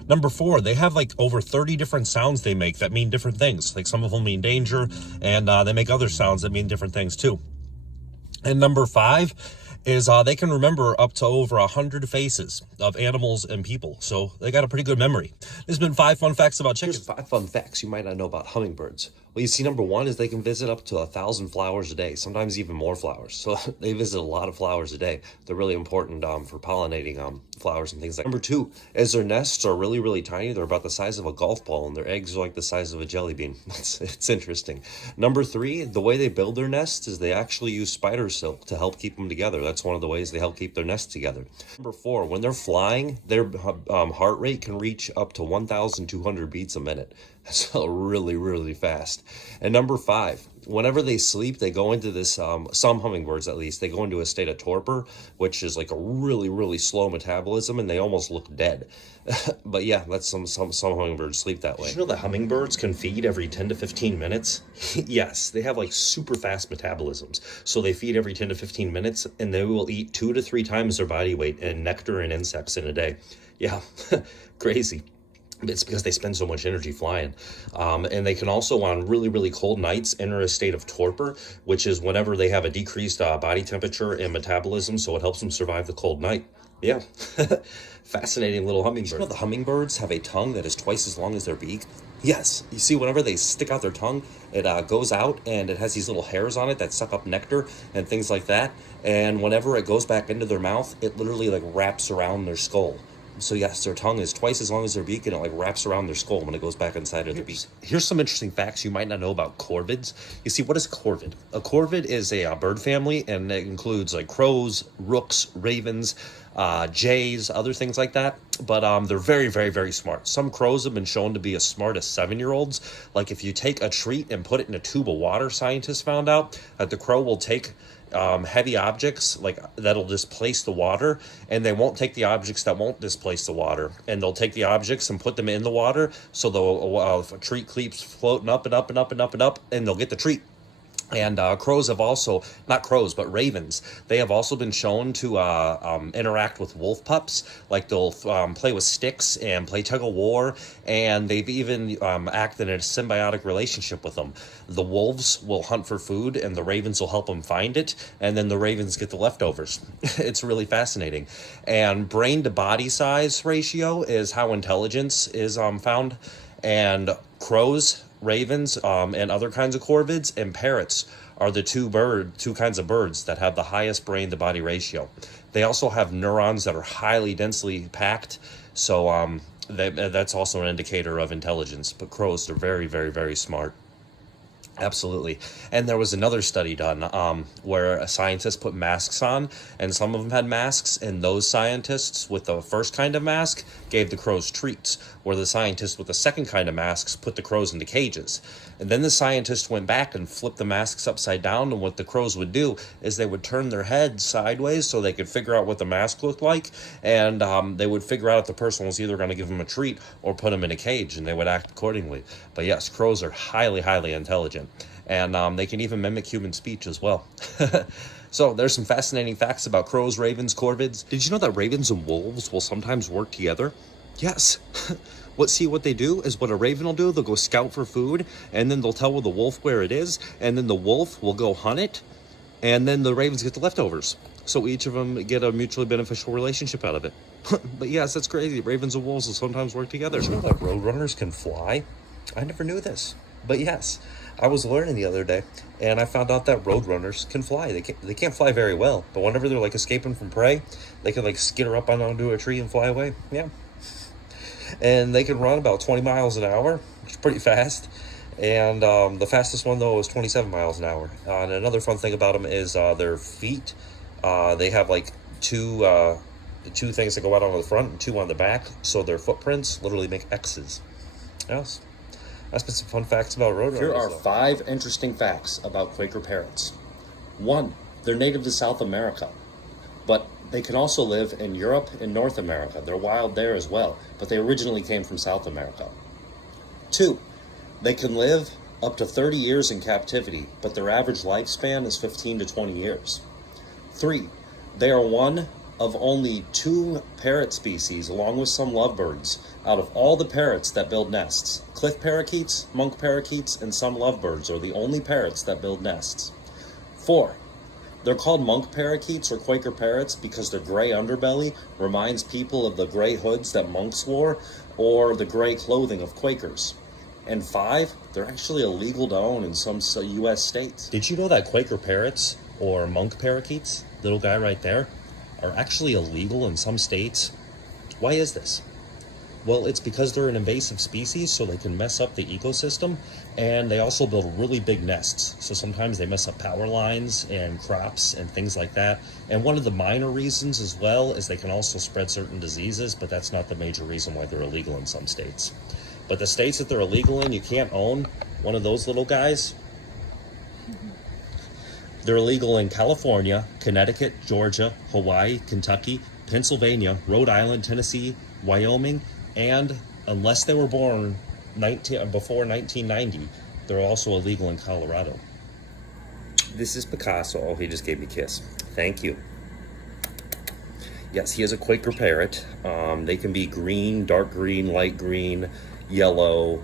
Number 4, they have like over 30 different sounds they make that mean different things. Like some of them mean danger, and they make other sounds that mean different things too. And number 5 is they can remember up to over 100 faces of animals and people. So they got a pretty good memory. There's been 5 fun facts about chickens. Here's 5 fun facts you might not know about hummingbirds. Well, you see, number 1 is they can visit up to 1,000 flowers a day, sometimes even more flowers. So they visit a lot of flowers a day. They're really important for pollinating flowers and things like that. Number 2 is their nests are really, really tiny. They're about the size of a golf ball, and their eggs are like the size of a jelly bean. It's interesting. Number 3, the way they build their nests is they actually use spider silk to help keep them together. That's one of the ways they help keep their nests together. Number 4, when they're flying, their heart rate can reach up to 1,200 beats a minute. So really, really fast. And number 5, whenever they sleep, they go into this, some hummingbirds at least, they go into a state of torpor, which is like a really, really slow metabolism, and they almost look dead. But yeah, that's some hummingbirds sleep that way. Did you know that hummingbirds can feed every 10 to 15 minutes? Yes, they have like super fast metabolisms. So they feed every 10 to 15 minutes, and they will eat 2 to 3 times their body weight in nectar and insects in a day. Yeah, crazy. It's because they spend so much energy flying. And they can also, on really, really cold nights, enter a state of torpor, which is whenever they have a decreased body temperature and metabolism, so it helps them survive the cold night. Yeah, fascinating little hummingbird. You know the hummingbirds have a tongue that is twice as long as their beak? Yes, you see, whenever they stick out their tongue, it goes out and it has these little hairs on it that suck up nectar and things like that. And whenever it goes back into their mouth, it literally like wraps around their skull. So yes, their tongue is twice as long as their beak, and it like wraps around their skull when it goes back inside of their beak. Here's some interesting facts you might not know about corvids. You see, what is a corvid? A corvid is a bird family, and it includes like crows, rooks, ravens, jays, other things like that. But they're very, very, very smart. Some crows have been shown to be as smart as 7-year-olds. Like if you take a treat and put it in a tube of water, scientists found out that the crow will take heavy objects like that'll displace the water, and they won't take the objects that won't displace the water, and they'll take the objects and put them in the water, so the treat keeps floating up and up and up and up and up, and they'll get the treat. And crows have also, not crows, but ravens, they have also been shown to interact with wolf pups. Like they'll play with sticks and play tug of war, and they've even acted in a symbiotic relationship with them. The wolves will hunt for food, and the ravens will help them find it, and then the ravens get the leftovers. It's really fascinating. And brain to body size ratio is how intelligence is found. And crows, ravens, and other kinds of corvids and parrots are the two kinds of birds that have the highest brain to body ratio. They also have neurons that are highly densely packed, so that's also an indicator of intelligence. But crows are very, very, very smart. Absolutely. And there was another study done where a scientist put masks on, and some of them had masks, and those scientists with the first kind of mask gave the crows treats, where the scientists with the second kind of masks put the crows into cages. And then the scientist went back and flipped the masks upside down, and what the crows would do is they would turn their heads sideways so they could figure out what the mask looked like, and they would figure out if the person was either going to give them a treat or put them in a cage, and they would act accordingly. But yes, crows are highly, highly intelligent. And they can even mimic human speech as well. So there's some fascinating facts about crows, ravens, corvids. Did you know that ravens and wolves will sometimes work together? Yes. What they do is what a raven will do, they'll go scout for food, and then they'll tell the wolf where it is, and then the wolf will go hunt it, and then the ravens get the leftovers. So each of them get a mutually beneficial relationship out of it. But yes, that's crazy. Ravens and wolves will sometimes work together. Did you know that roadrunners can fly? I never knew this. But yes, I was learning the other day, and I found out that roadrunners can fly. They can't fly very well, but whenever they're like escaping from prey, they can like skitter up onto a tree and fly away. Yeah. And they can run about 20 miles an hour, which is pretty fast. And the fastest one, though, is 27 miles an hour. And another fun thing about them is their feet. They have like two things that go out on the front and two on the back, so their footprints literally make X's. Yes. That's been some fun facts about roadrunners. Here are 5 interesting facts about Quaker parrots. 1, they're native to South America, but they can also live in Europe and North America. They're wild there as well, but they originally came from South America. 2, they can live up to 30 years in captivity, but their average lifespan is 15 to 20 years. 3, they are one of only 2 parrot species, along with some lovebirds, out of all the parrots that build nests. Cliff parakeets, monk parakeets, and some lovebirds are the only parrots that build nests. 4, they're called monk parakeets or Quaker parrots because their gray underbelly reminds people of the gray hoods that monks wore or the gray clothing of Quakers. And 5, they're actually illegal to own in some U.S. states. Did you know that Quaker parrots or monk parakeets, little guy right there, are actually illegal in some states? Why is this? Well, it's because they're an invasive species, so they can mess up the ecosystem, and they also build really big nests. So sometimes they mess up power lines and crops and things like that. And one of the minor reasons as well is they can also spread certain diseases, but that's not the major reason why they're illegal in some states. But the states that they're illegal in, you can't own one of those little guys. They're illegal in California, Connecticut, Georgia, Hawaii, Kentucky, Pennsylvania, Rhode Island, Tennessee, Wyoming, and unless they were born before 1990, they're also illegal in Colorado. This is Picasso. Oh, he just gave me a kiss. Thank you. Yes, he is a Quaker parrot. They can be green, dark green, light green, yellow.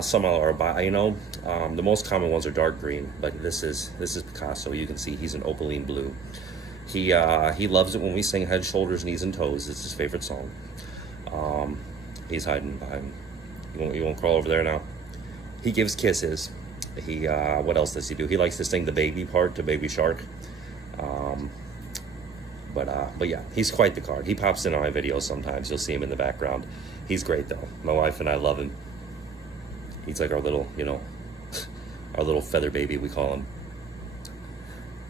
Some are the most common ones are dark green, but this is Picasso. You can see he's an opaline blue. He loves it when we sing Head, Shoulders, Knees, and Toes. It's his favorite song. He's hiding behind. You won't crawl over there now. He gives kisses. What else does he do? He likes to sing the baby part to Baby Shark. But yeah, he's quite the card. He pops in on my videos sometimes. You'll see him in the background. He's great though. My wife and I love him. He's like our little, our little feather baby, we call him.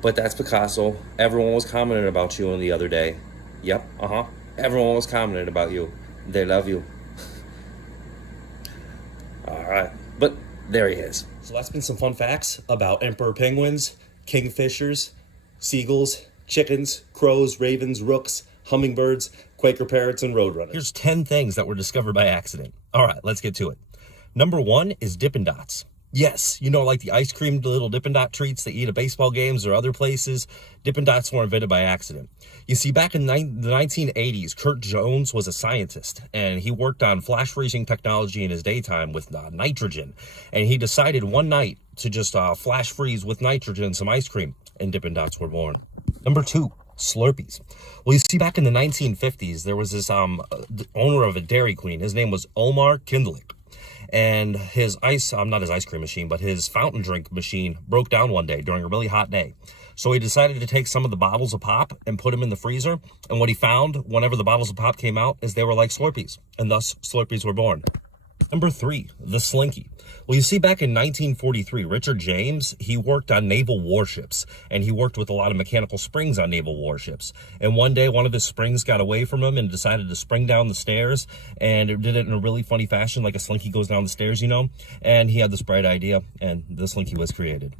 But that's Picasso. Everyone was commenting about you the other day. Yep, Everyone was commenting about you. They love you. All right, but there he is. So that's been some fun facts about emperor penguins, kingfishers, seagulls, chickens, crows, ravens, rooks, hummingbirds, Quaker parrots, and roadrunners. Here's 10 things that were discovered by accident. All right, let's get to it. Number 1 is Dippin' Dots. Yes, like the ice cream little Dippin' Dot treats they eat at baseball games or other places. Dippin' Dots were invented by accident. You see, back in the 1980s, Kurt Jones was a scientist, and he worked on flash freezing technology in his daytime with nitrogen. And he decided one night to just flash freeze with nitrogen some ice cream, and Dippin' Dots were born. Number 2, Slurpees. Well, you see, back in the 1950s, there was this owner of a Dairy Queen. His name was Omar Kindlich. And his not his ice cream machine, but his fountain drink machine broke down one day during a really hot day. So he decided to take some of the bottles of pop and put them in the freezer. And what he found whenever the bottles of pop came out is they were like Slurpees. And thus Slurpees were born. Number 3, the slinky. Well, you see, back in 1943, Richard James, he worked on naval warships, and he worked with a lot of mechanical springs on naval warships. And one day, one of his springs got away from him and decided to spring down the stairs, and it did it in a really funny fashion, like a slinky goes down the stairs, you know? And he had this bright idea, and the slinky was created.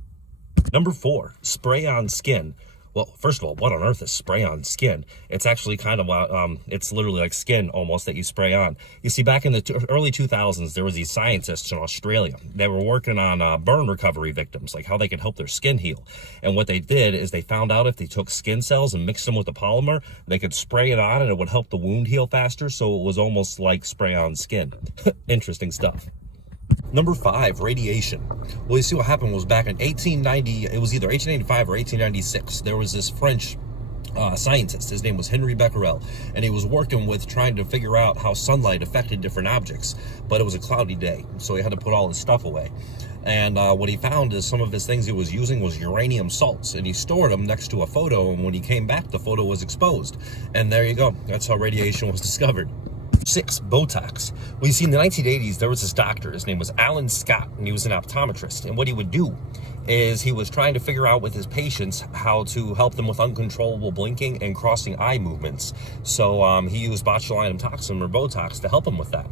Number 4, spray on skin. Well, first of all, what on earth is spray on skin? It's actually kind of, it's literally like skin almost that you spray on. You see, back in the early 2000s, there was these scientists in Australia. They were working on burn recovery victims, like how they could help their skin heal. And what they did is they found out if they took skin cells and mixed them with the polymer, they could spray it on and it would help the wound heal faster. So it was almost like spray on skin. Interesting stuff. Number 5, radiation. Well, you see, what happened was back in 1890, it was either 1885 or 1896, there was this French scientist. His name was Henry Becquerel, and he was working with trying to figure out how sunlight affected different objects. But it was a cloudy day, so he had to put all his stuff away. And what he found is some of his things he was using was uranium salts, and he stored them next to a photo, and when he came back, the photo was exposed. And there you go. That's how radiation was discovered. 6, Botox. Well, you see, in the 1980s, there was this doctor. His name was Alan Scott, and he was an optometrist. And what he would do is he was trying to figure out with his patients how to help them with uncontrollable blinking and crossing eye movements. So he used botulinum toxin or Botox to help him with that.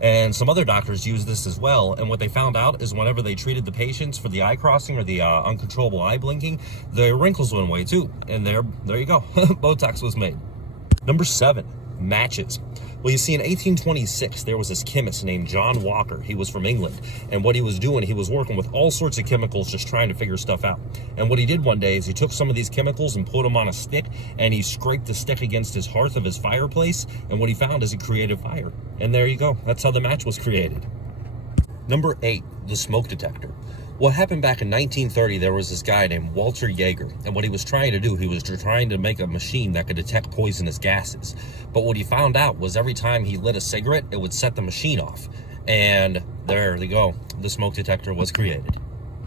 And some other doctors use this as well. And what they found out is whenever they treated the patients for the eye crossing or the uncontrollable eye blinking, their wrinkles went away too. And there you go. Botox was made. Number 7, matches. Well, you see, in 1826, there was this chemist named John Walker. He was from England. And what he was doing, he was working with all sorts of chemicals, just trying to figure stuff out. And what he did one day is he took some of these chemicals and put them on a stick, and he scraped the stick against his hearth of his fireplace. And what he found is he created fire. And there you go. That's how the match was created. Number 8, the smoke detector. What happened back in 1930, there was this guy named Walter Jaeger, and what he was trying to do, he was trying to make a machine that could detect poisonous gases. But what he found out was every time he lit a cigarette, it would set the machine off. And there they go. The smoke detector was created.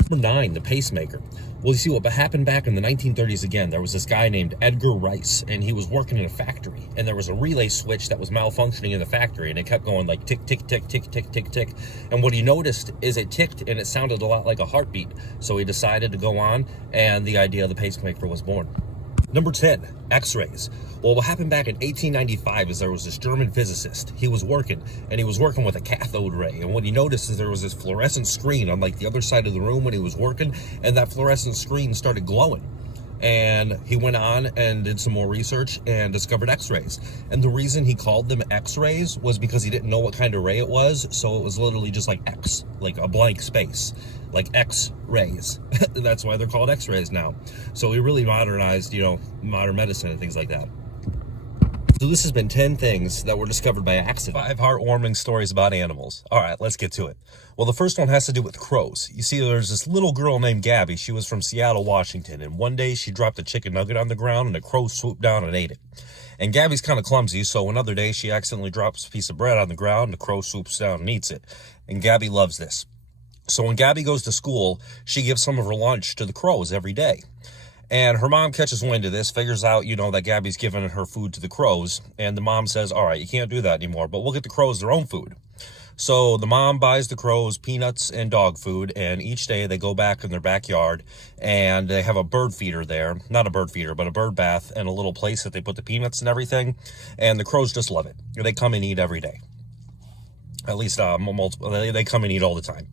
Number 9, the pacemaker. Well, you see, what happened back in the 1930s again, there was this guy named Edgar Rice, and he was working in a factory, and there was a relay switch that was malfunctioning in the factory, and it kept going like tick, tick, tick, tick, tick, tick, tick. And what he noticed is it ticked, and it sounded a lot like a heartbeat. So he decided to go on, and the idea of the pacemaker was born. Number 10, X-rays. Well, what happened back in 1895 is there was this German physicist. He was working with a cathode ray. And what he noticed is there was this fluorescent screen on like the other side of the room when he was working, and that fluorescent screen started glowing. And he went on and did some more research and discovered X-rays. And the reason he called them X-rays was because he didn't know what kind of ray it was. So it was literally just like X, like a blank space, like X-rays. That's why they're called X-rays now. So he really modernized, modern medicine and things like that. So this has been 10 things that were discovered by accident. 5 heartwarming stories about animals. All right, let's get to it. Well, the first one has to do with crows. You see, there's this little girl named Gabby. She was from Seattle, Washington. And one day she dropped a chicken nugget on the ground and a crow swooped down and ate it. And Gabby's kind of clumsy, so another day she accidentally drops a piece of bread on the ground and the crow swoops down and eats it. And Gabby loves this. So when Gabby goes to school, she gives some of her lunch to the crows every day. And her mom catches wind of this, figures out, that Gabby's giving her food to the crows. And the mom says, all right, you can't do that anymore, but we'll get the crows their own food. So the mom buys the crows peanuts and dog food, and each day they go back in their backyard, and they have a bird feeder there. Not a bird feeder, but a bird bath and a little place that they put the peanuts and everything. And the crows just love it. They come and eat every day. At least multiple. They come and eat all the time.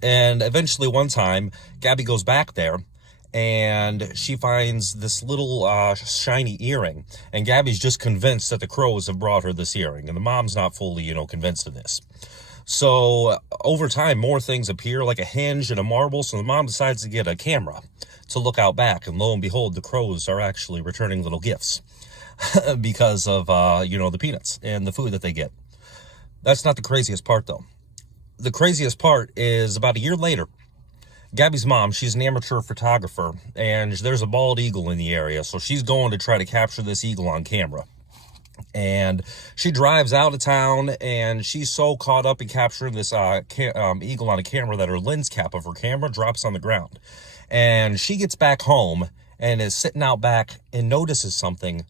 And eventually one time, Gabby goes back there, and she finds this little shiny earring, and Gabby's just convinced that the crows have brought her this earring, and the mom's not fully, convinced of this. So over time, more things appear, like a hinge and a marble, so the mom decides to get a camera to look out back, and lo and behold, the crows are actually returning little gifts because of, the peanuts and the food that they get. That's not the craziest part, though. The craziest part is about a year later, Gabby's mom, she's an amateur photographer, and there's a bald eagle in the area, so she's going to try to capture this eagle on camera. And she drives out of town, and she's so caught up in capturing this eagle on a camera that her lens cap of her camera drops on the ground. And she gets back home and is sitting out back and notices something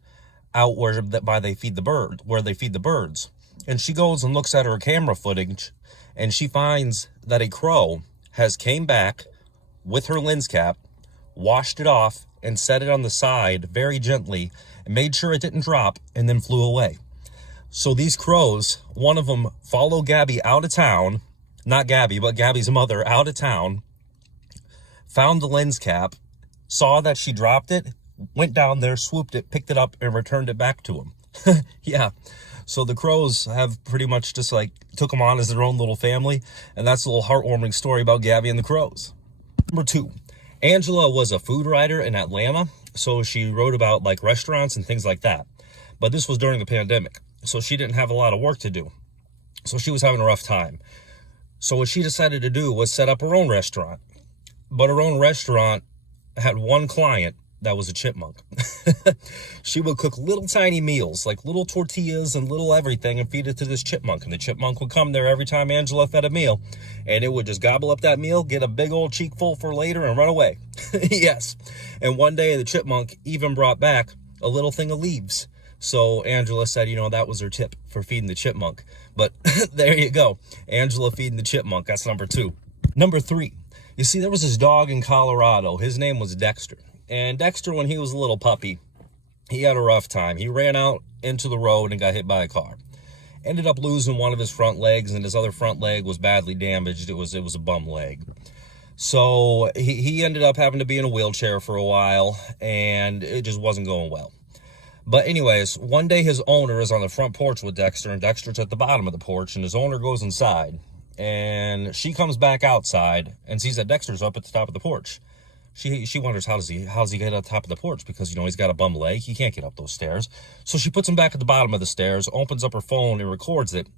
out where they feed the birds. and she goes and looks at her camera footage, and she finds that a crow has came back with her lens cap, washed it off, and set it on the side very gently, and made sure it didn't drop, and then flew away. So these crows, one of them followed Gabby out of town, not Gabby, but Gabby's mother out of town, found the lens cap, saw that she dropped it, went down there, swooped it, picked it up, and returned it back to him. Yeah. So the crows have pretty much just like took them on as their own little family. And that's a little heartwarming story about Gabby and the crows. Number 2, Angela was a food writer in Atlanta. So she wrote about like restaurants and things like that. But this was during the pandemic. So she didn't have a lot of work to do. So she was having a rough time. So what she decided to do was set up her own restaurant. But her own restaurant had one client that was a chipmunk. She would cook little tiny meals, like little tortillas and little everything, and feed it to this chipmunk. And the chipmunk would come there every time Angela fed a meal, and it would just gobble up that meal, get a big old cheek full for later, and run away. Yes. And one day the chipmunk even brought back a little thing of leaves. So Angela said, you know, that was her tip for feeding the chipmunk. But there you go. Angela feeding the chipmunk. That's number 2. Number 3. You see, there was this dog in Colorado. His name was Dexter. And Dexter, when he was a little puppy, he had a rough time. He ran out into the road and got hit by a car. Ended up losing one of his front legs, and his other front leg was badly damaged. It was a bum leg. So he ended up having to be in a wheelchair for a while, and it just wasn't going well. But anyways, one day his owner is on the front porch with Dexter, and Dexter's at the bottom of the porch, and his owner goes inside. And she comes back outside and sees that Dexter's up at the top of the porch. She wonders, how's he get up top of the porch? Because, you know, he's got a bum leg. He can't get up those stairs. So she puts him back at the bottom of the stairs, opens up her phone and records it,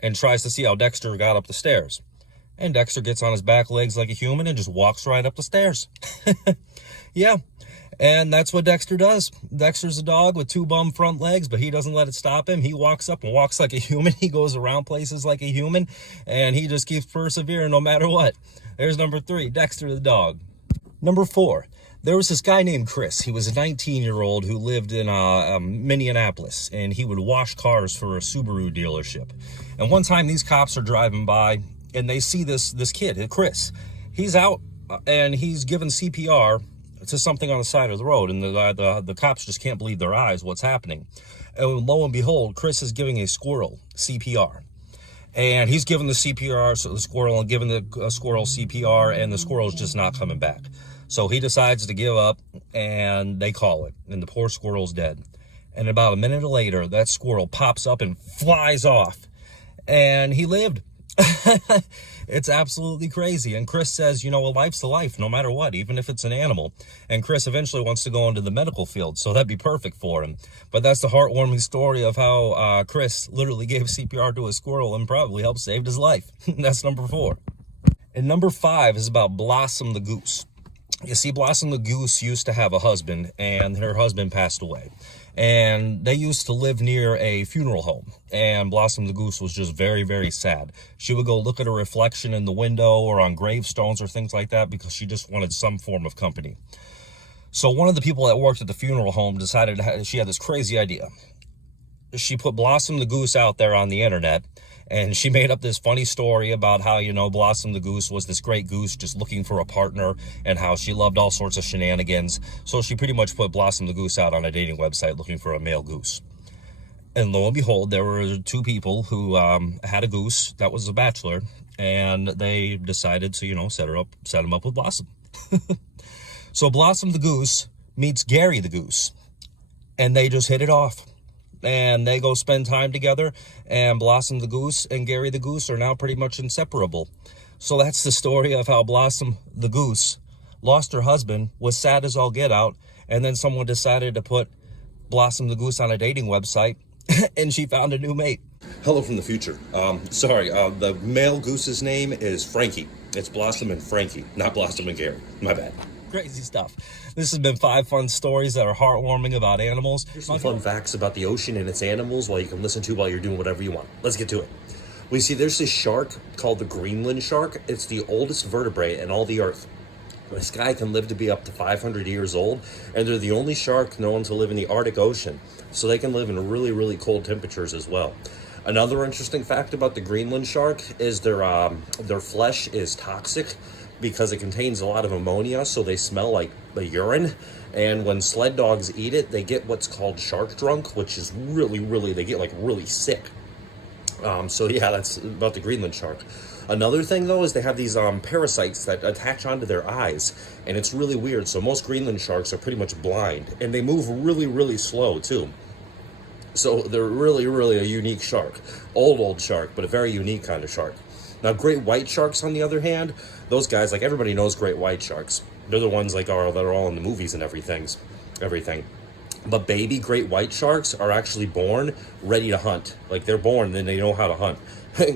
and tries to see how Dexter got up the stairs. And Dexter gets on his back legs like a human and just walks right up the stairs. Yeah. And that's what Dexter does. Dexter's a dog with 2 bum front legs, but he doesn't let it stop him. He walks up and walks like a human. He goes around places like a human, and he just keeps persevering no matter what. There's number 3, Dexter the dog. Number 4, there was this guy named Chris. He was a 19-year-old who lived in Minneapolis, and he would wash cars for a Subaru dealership. And one time these cops are driving by, and they see this kid, Chris. He's out, and he's giving CPR to something on the side of the road, and the cops just can't believe their eyes. What's happening? And lo and behold, Chris is giving a squirrel CPR. And he's giving the CPR to the squirrel and giving the squirrel CPR, and the squirrel's just not coming back. So he decides to give up, and they call it, and the poor squirrel's dead. And about a minute later, that squirrel pops up and flies off, and he lived. It's absolutely crazy. And Chris says, you know, a life's a life, no matter what, even if it's an animal. And Chris eventually wants to go into the medical field, so that'd be perfect for him. But that's the heartwarming story of how Chris literally gave CPR to a squirrel and probably helped save his life. That's number 4. And number 5 is about Blossom the goose. You see, Blossom the goose used to have a husband, and her husband passed away. And they used to live near a funeral home, and Blossom the goose was just very, very sad. She would go look at her reflection in the window or on gravestones or things like that because she just wanted some form of company. So one of the people that worked at the funeral home decided she had this crazy idea. She put Blossom the goose out there on the internet, and she made up this funny story about how, you know, Blossom the goose was this great goose just looking for a partner, and how she loved all sorts of shenanigans. So she pretty much put Blossom the goose out on a dating website looking for a male goose. And lo and behold, there were 2 people who had a goose that was a bachelor, and they decided to, you know, set him up with Blossom. So Blossom the goose meets Gary the goose, and they just hit it off. And they go spend time together, and Blossom the goose and Gary the goose are now pretty much inseparable. So that's the story of how Blossom the goose lost her husband, was sad as all get out, and then someone decided to put Blossom the goose on a dating website, and she found a new mate. Hello from the future. The male goose's name is Frankie. It's Blossom and Frankie, not Blossom and Gary. My bad. Crazy stuff. This has been 5 fun stories that are heartwarming about animals. Here's some fun facts about the ocean and its animals while you can listen to while you're doing whatever you want. Let's get to it. We see there's this shark called the Greenland shark. It's the oldest vertebrate in all the earth. This guy can live to be up to 500 years old, and they're the only shark known to live in the Arctic Ocean, so they can live in really, really cold temperatures as well. Another interesting fact about the Greenland shark is their flesh is toxic because it contains a lot of ammonia, so they smell like the urine. And when sled dogs eat it, they get what's called shark drunk, which is really, they get like really sick. So yeah, that's about the Greenland shark. Another thing though is they have these parasites that attach onto their eyes, and it's really weird. So most Greenland sharks are pretty much blind, and they move really slow too. So they're really a unique shark. Old shark, but a very unique kind of shark. Now, great white sharks, on the other hand, those guys, like everybody knows great white sharks. They're the ones that are all in the movies and everything. But baby great white sharks are actually born ready to hunt. Like they're born, then they know how to hunt.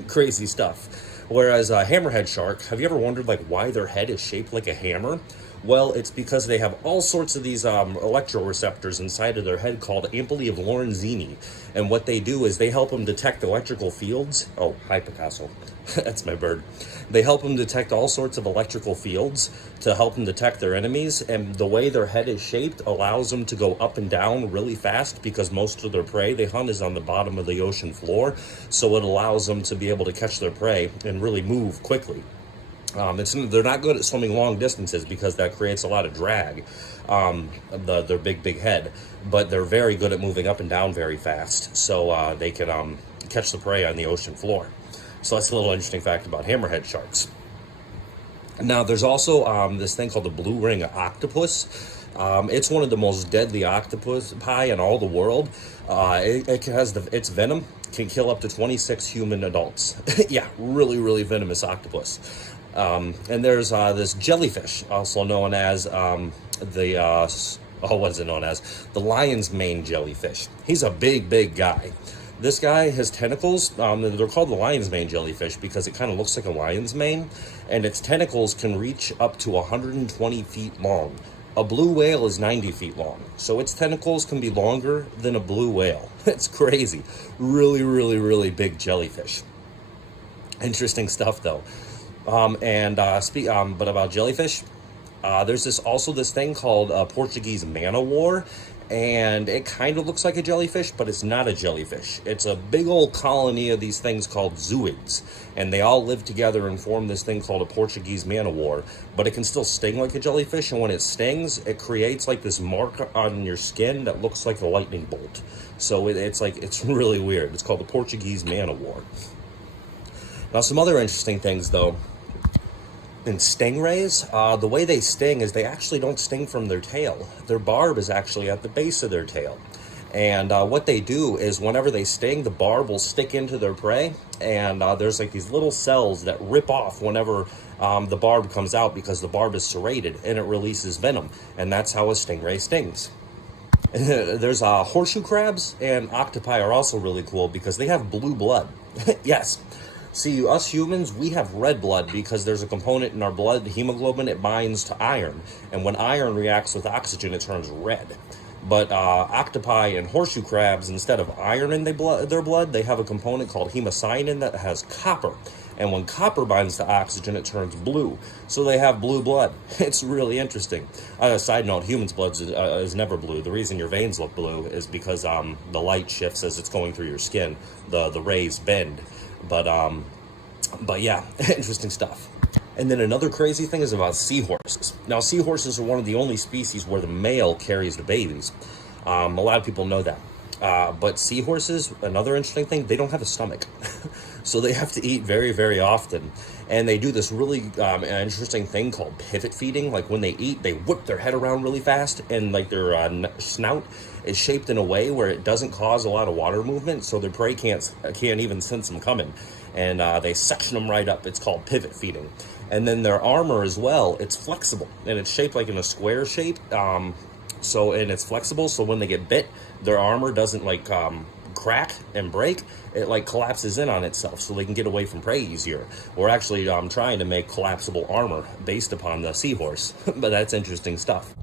Crazy stuff. Whereas a hammerhead shark, have you ever wondered like why their head is shaped like a hammer? Well, it's because they have all sorts of these electroreceptors inside of their head called ampullae of Lorenzini. And what they do is they help them detect electrical fields. Oh, hi, Picasso. That's my bird. They help them detect all sorts of electrical fields to help them detect their enemies. And the way their head is shaped allows them to go up and down really fast because most of their prey they hunt is on the bottom of the ocean floor. So it allows them to be able to catch their prey and really move quickly. They're not good at swimming long distances because that creates a lot of drag, their big head, but they're very good at moving up and down very fast, so they can catch the prey on the ocean floor. So that's a little interesting fact about hammerhead sharks. Now, there's also this thing called the blue ring octopus. It's one of the most deadly octopi in all the world. It has its venom can kill up to 26 human adults. Yeah, really venomous octopus. And there's this jellyfish, also known as what is it known as? The lion's mane jellyfish. He's a big guy. This guy has tentacles. They're called the lion's mane jellyfish because it kind of looks like a lion's mane, and its tentacles can reach up to 120 feet long. A blue whale is 90 feet long, so its tentacles can be longer than a blue whale. It's crazy. Really big jellyfish. Interesting stuff, though. But about jellyfish, there's this thing called Portuguese man-o'-war, and it kind of looks like a jellyfish, but it's not a jellyfish. It's a big old colony of these things called zooids, and they all live together and form this thing called a Portuguese man-o'-war, but it can still sting like a jellyfish, and when it stings, it creates like this mark on your skin that looks like a lightning bolt. So it's really weird. It's called the Portuguese man-o'-war. Now, some other interesting things, though. In stingrays, the way they sting is they actually don't sting from their tail. Their barb is actually at the base of their tail. And what they do is whenever they sting, the barb will stick into their prey. And there's like these little cells that rip off whenever the barb comes out because the barb is serrated and it releases venom. And that's how a stingray stings. There's horseshoe crabs and octopi are also really cool because they have blue blood. Yes. See, us humans, we have red blood because there's a component in our blood, the hemoglobin, it binds to iron. And when iron reacts with oxygen, it turns red. But octopi and horseshoe crabs, instead of iron in their blood, they have a component called hemocyanin that has copper. And when copper binds to oxygen, it turns blue. So they have blue blood. It's really interesting. Side note, humans' blood is never blue. The reason your veins look blue is because the light shifts as it's going through your skin. The rays bend. But yeah, interesting stuff. And then another crazy thing is about seahorses. Now, seahorses are one of the only species where the male carries the babies. A lot of people know that. But seahorses, another interesting thing, they don't have a stomach. So they have to eat very often. And they do this really interesting thing called pivot feeding. Like when they eat, they whip their head around really fast, and like their snout is shaped in a way where it doesn't cause a lot of water movement, so their prey can't even sense them coming. And they suction them right up. It's called pivot feeding. And then their armor as well, it's flexible, and it's shaped like in a square shape. And it's flexible, so when they get bit, their armor doesn't like crack and break. It like collapses in on itself so they can get away from prey easier. We're actually trying to make collapsible armor based upon the seahorse. But that's interesting stuff.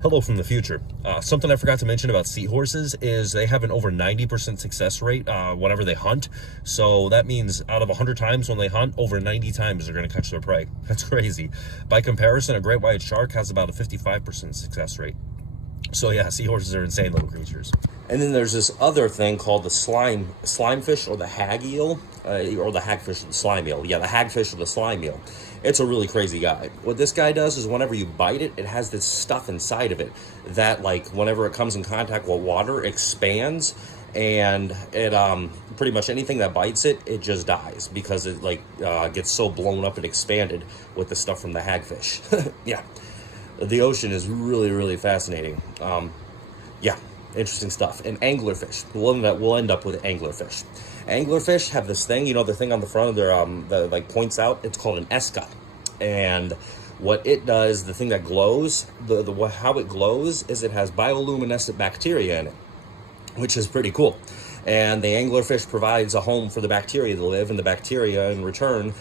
Hello from the future. Something I forgot to mention about seahorses is they have an over 90% success rate whenever they hunt. So that means out of 100 times when they hunt, over 90 times they're going to catch their prey. That's crazy. By comparison, a great white shark has about a 55% success rate. So yeah, seahorses are insane little creatures. And then there's this other thing called the slime fish, or the hag eel, or the hagfish or the slime eel. Yeah, the hagfish or the slime eel. It's a really crazy guy. What this guy does is whenever you bite it, it has this stuff inside of it that, like, whenever it comes in contact with water, expands, and it pretty much anything that bites it, it just dies because it gets so blown up and expanded with the stuff from the hagfish. Yeah. The ocean is really, really fascinating. Yeah, interesting stuff. And anglerfish. We'll end up with anglerfish. Anglerfish have this thing, the thing on the front of their that like points out. It's called an esca, and what it does, the thing that glows, how it glows is it has bioluminescent bacteria in it, which is pretty cool. And the anglerfish provides a home for the bacteria to live, and the bacteria in return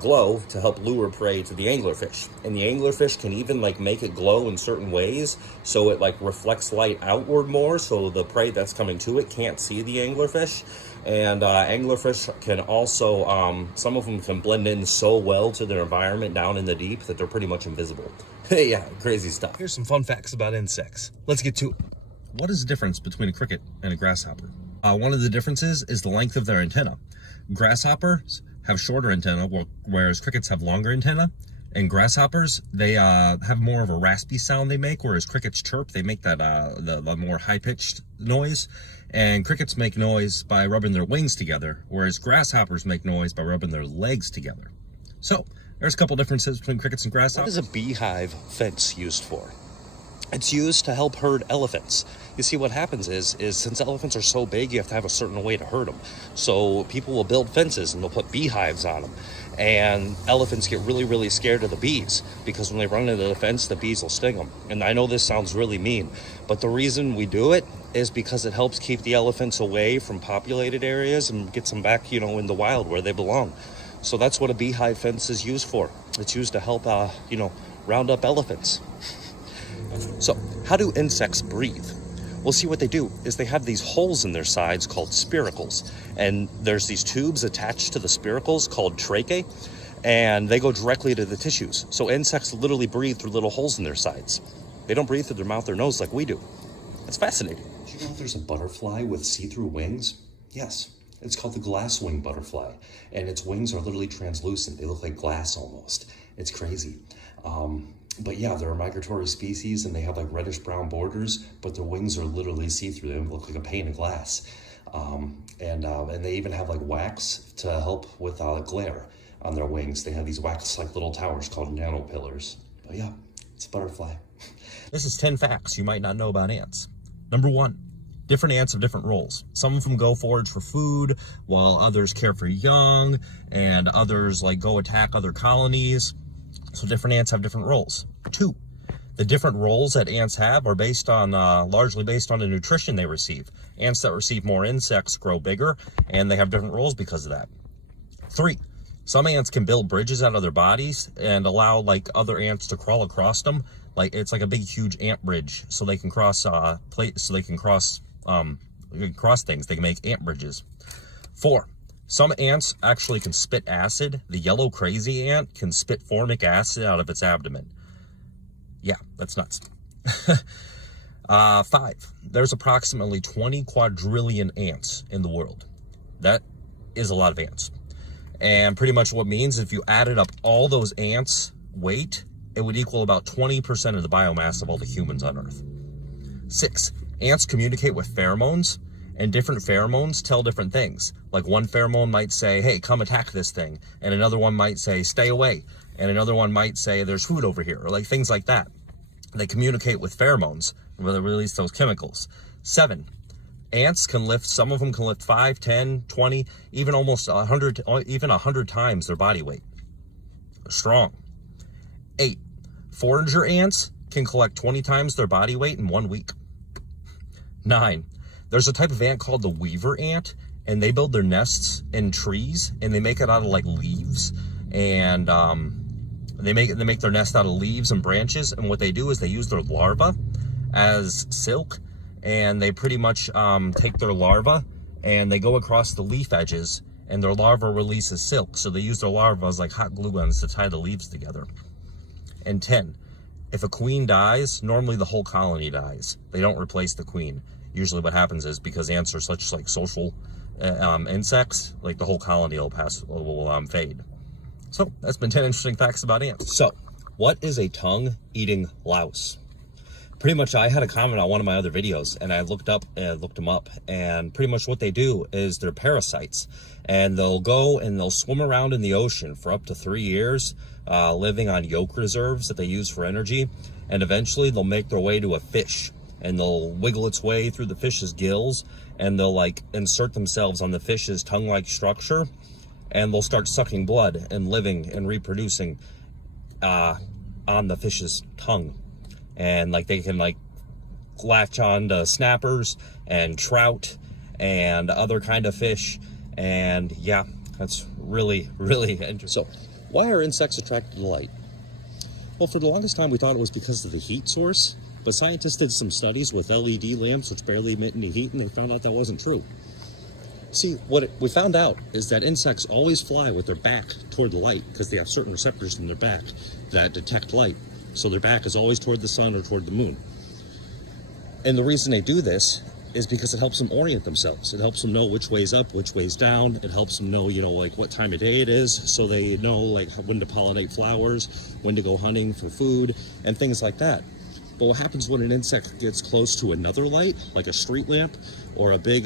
glow to help lure prey to the anglerfish. And the anglerfish can even make it glow in certain ways, so it reflects light outward more, so the prey that's coming to it can't see the anglerfish. And anglerfish can also, some of them can blend in so well to their environment down in the deep that they're pretty much invisible. Yeah, crazy stuff. Here's some fun facts about insects. Let's get to it. What is the difference between a cricket and a grasshopper? One of the differences is the length of their antenna. Grasshoppers have shorter antenna, whereas crickets have longer antenna. And grasshoppers, they have more of a raspy sound they make, whereas crickets chirp. They make that the more high-pitched noise. And crickets make noise by rubbing their wings together, whereas grasshoppers make noise by rubbing their legs together. So, there's a couple differences between crickets and grasshoppers. What is a beehive fence used for? It's used to help herd elephants. You see, what happens is since elephants are so big, you have to have a certain way to herd them. So people will build fences and they'll put beehives on them. And elephants get really, really scared of the bees because when they run into the fence, the bees will sting them. And I know this sounds really mean, but the reason we do it is because it helps keep the elephants away from populated areas and gets them back, in the wild where they belong. So that's what a beehive fence is used for. It's used to help, round up elephants. So, how do insects breathe? Well, see, what they do is they have these holes in their sides called spiracles, and there's these tubes attached to the spiracles called tracheae, and they go directly to the tissues. So insects literally breathe through little holes in their sides. They don't breathe through their mouth or nose like we do. It's fascinating. Did you know there's a butterfly with see-through wings? Yes, it's called the glass-wing butterfly, and its wings are literally translucent. They look like glass almost. It's crazy. But yeah, they're a migratory species, and they have reddish brown borders, but their wings are literally see-through. They look like a pane of glass. And they even have wax to help with glare on their wings. They have these wax-like little towers called nanopillars. But yeah, it's a butterfly. This is 10 facts you might not know about ants. Number 1, different ants have different roles. Some of them go forage for food, while others care for young, and others go attack other colonies. So different ants have different roles. 2, the different roles that ants have are based on largely based on the nutrition they receive. Ants that receive more insects grow bigger, and they have different roles because of that. 3, some ants can build bridges out of their bodies and allow other ants to crawl across them. It's like a big, huge ant bridge, so they can cross cross things. They can make ant bridges. 4, some ants actually can spit acid. The yellow crazy ant can spit formic acid out of its abdomen. Yeah, that's nuts. 5, there's approximately 20 quadrillion ants in the world. That is a lot of ants. And pretty much what it means, if you added up all those ants' weight, it would equal about 20% of the biomass of all the humans on Earth. 6, ants communicate with pheromones. And different pheromones tell different things. One pheromone might say, hey, come attack this thing. And another one might say, stay away. And another one might say, there's food over here. Or things like that. They communicate with pheromones, where they release those chemicals. 7, ants can lift, some of them can lift 5, 10, 20, even almost 100 times their body weight. They're strong. 8, forager ants can collect 20 times their body weight in 1 week. 9, there's a type of ant called the weaver ant, and they build their nests in trees, and they make it out of leaves, and they make their nest out of leaves and branches. And what they do is they use their larvae as silk, and they pretty much take their larvae and they go across the leaf edges, and their larva releases silk. So they use their larvae as hot glue guns to tie the leaves together. And 10, If a queen dies, normally the whole colony dies. They don't replace the queen. Usually what happens is, because ants are such like social insects, like the whole colony will fade. So that's been 10 interesting facts about ants. So what is a tongue-eating louse? Pretty much, I had a comment on one of my other videos, and I looked them up, and pretty much what they do is they're parasites, and they'll go and they'll swim around in the ocean for up to 3 years, living on yolk reserves that they use for energy, and eventually they'll make their way to a fish, and they'll wiggle its way through the fish's gills, and they'll like insert themselves on the fish's tongue-like structure, and they'll start sucking blood and living and reproducing on the fish's tongue. And like they can like latch on to snappers and trout and other kind of fish. And yeah, that's really, really interesting. So why are insects attracted to light? Well, for the longest time we thought it was because of the heat source, but scientists did some studies with LED lamps which barely emit any heat, and they found out that wasn't true. See, what we found out is that insects always fly with their back toward the light because they have certain receptors in their back that detect light. So their back is always toward the sun or toward the moon. And the reason they do this is because it helps them orient themselves. It helps them know which way's up, which way's down. It helps them know, like what time of day it is, so they know like when to pollinate flowers, when to go hunting for food, and things like that. But what happens when an insect gets close to another light, like a street lamp or a big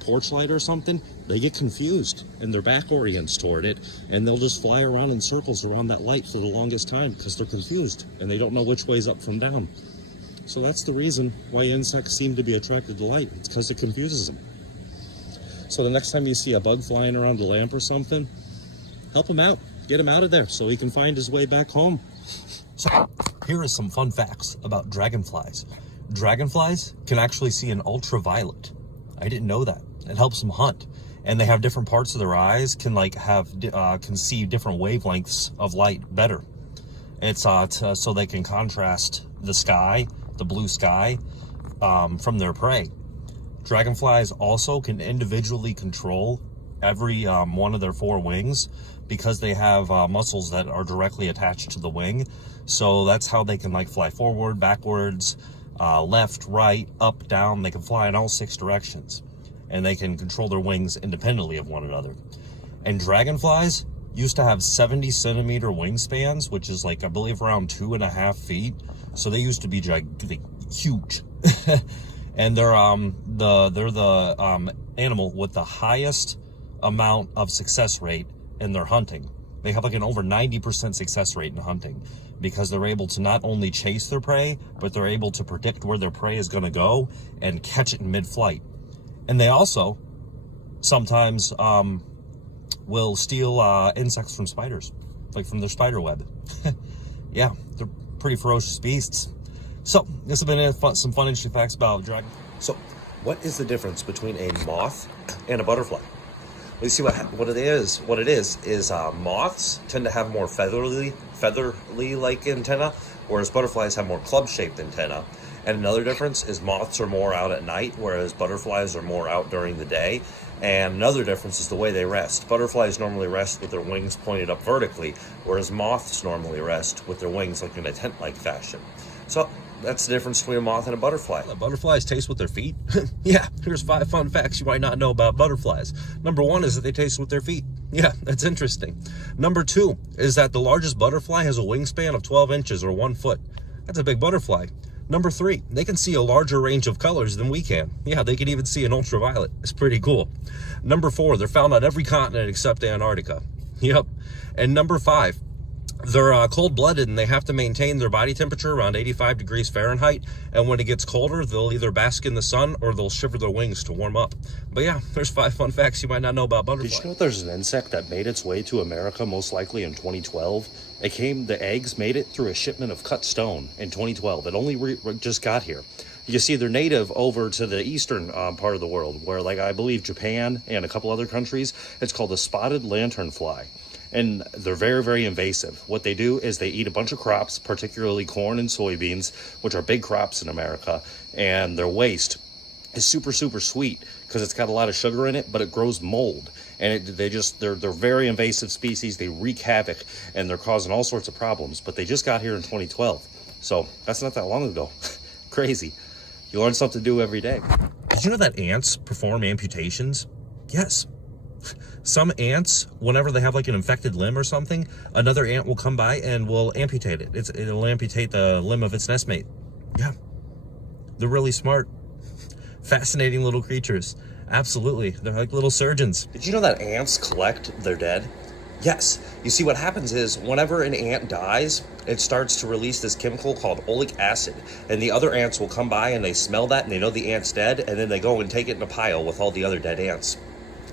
porch light or something, they get confused and their back orients toward it, and they'll just fly around in circles around that light for the longest time because they're confused and they don't know which way's up from down. So that's the reason why insects seem to be attracted to light. It's because it confuses them. So the next time you see a bug flying around a lamp or something, help him out. Get him out of there so he can find his way back home. So here is some fun facts about dragonflies. Dragonflies can actually see in ultraviolet. I didn't know that. It helps them hunt. And they have different parts of their eyes can see different wavelengths of light better. It's so they can contrast the sky, the blue sky, from their prey. Dragonflies also can individually control every one of their 4 wings because they have muscles that are directly attached to the wing. So that's how they can like fly forward, backwards, left, right, up, down. They can fly in all 6 directions, and they can control their wings independently of one another. And dragonflies used to have 70-centimeter wingspans, which is like, I believe, around 2.5 feet. So they used to be huge. And they're the animal with the highest amount of success rate in their hunting. They have like an over 90% success rate in hunting because they're able to not only chase their prey, but they're able to predict where their prey is going to go and catch it in mid-flight. And they also sometimes will steal insects from spiders, like from their spider web. Yeah, they're pretty ferocious beasts. So this has been some fun, interesting facts about dragon. So what is the difference between a moth and a butterfly? Well, you see what it is. What it is moths tend to have more featherly like antenna, whereas butterflies have more club-shaped antenna. And another difference is moths are more out at night, whereas butterflies are more out during the day. And another difference is the way they rest. Butterflies normally rest with their wings pointed up vertically, whereas moths normally rest with their wings like in a tent-like fashion. So that's the difference between a moth and a butterfly. Butterflies taste with their feet? Yeah, here's 5 fun facts you might not know about butterflies. Number 1 is that they taste with their feet. Yeah, that's interesting. Number 2 is that the largest butterfly has a wingspan of 12 inches or 1 foot. That's a big butterfly. Number 3, they can see a larger range of colors than we can. Yeah, they can even see in ultraviolet. It's pretty cool. Number 4, they're found on every continent except Antarctica. Yep. And number 5, they're cold-blooded, and they have to maintain their body temperature around 85 degrees Fahrenheit. And when it gets colder, they'll either bask in the sun or they'll shiver their wings to warm up. But yeah, there's 5 fun facts you might not know about butterflies. Did you know there's an insect that made its way to America most likely in 2012? The eggs made it through a shipment of cut stone in 2012. It only just got here. You see, they're native over to the eastern part of the world, where, like, I believe Japan and a couple other countries, it's called the spotted lanternfly. And they're very, very invasive. What they do is they eat a bunch of crops, particularly corn and soybeans, which are big crops in America, and their waste is super, super sweet because it's got a lot of sugar in it, but it grows mold. And they're very invasive species. They wreak havoc, and they're causing all sorts of problems. But they just got here in 2012. So that's not that long ago. Crazy. You learn something new every day. Did you know that ants perform amputations? Yes. Some ants, whenever they have like an infected limb or something, another ant will come by and will amputate it. It'll amputate the limb of its nestmate. Yeah. They're really smart. Fascinating little creatures. Absolutely. They're like little surgeons. Did you know that ants collect their dead? Yes. You see, what happens is whenever an ant dies, it starts to release this chemical called oleic acid. And the other ants will come by and they smell that and they know the ant's dead. And then they go and take it in a pile with all the other dead ants.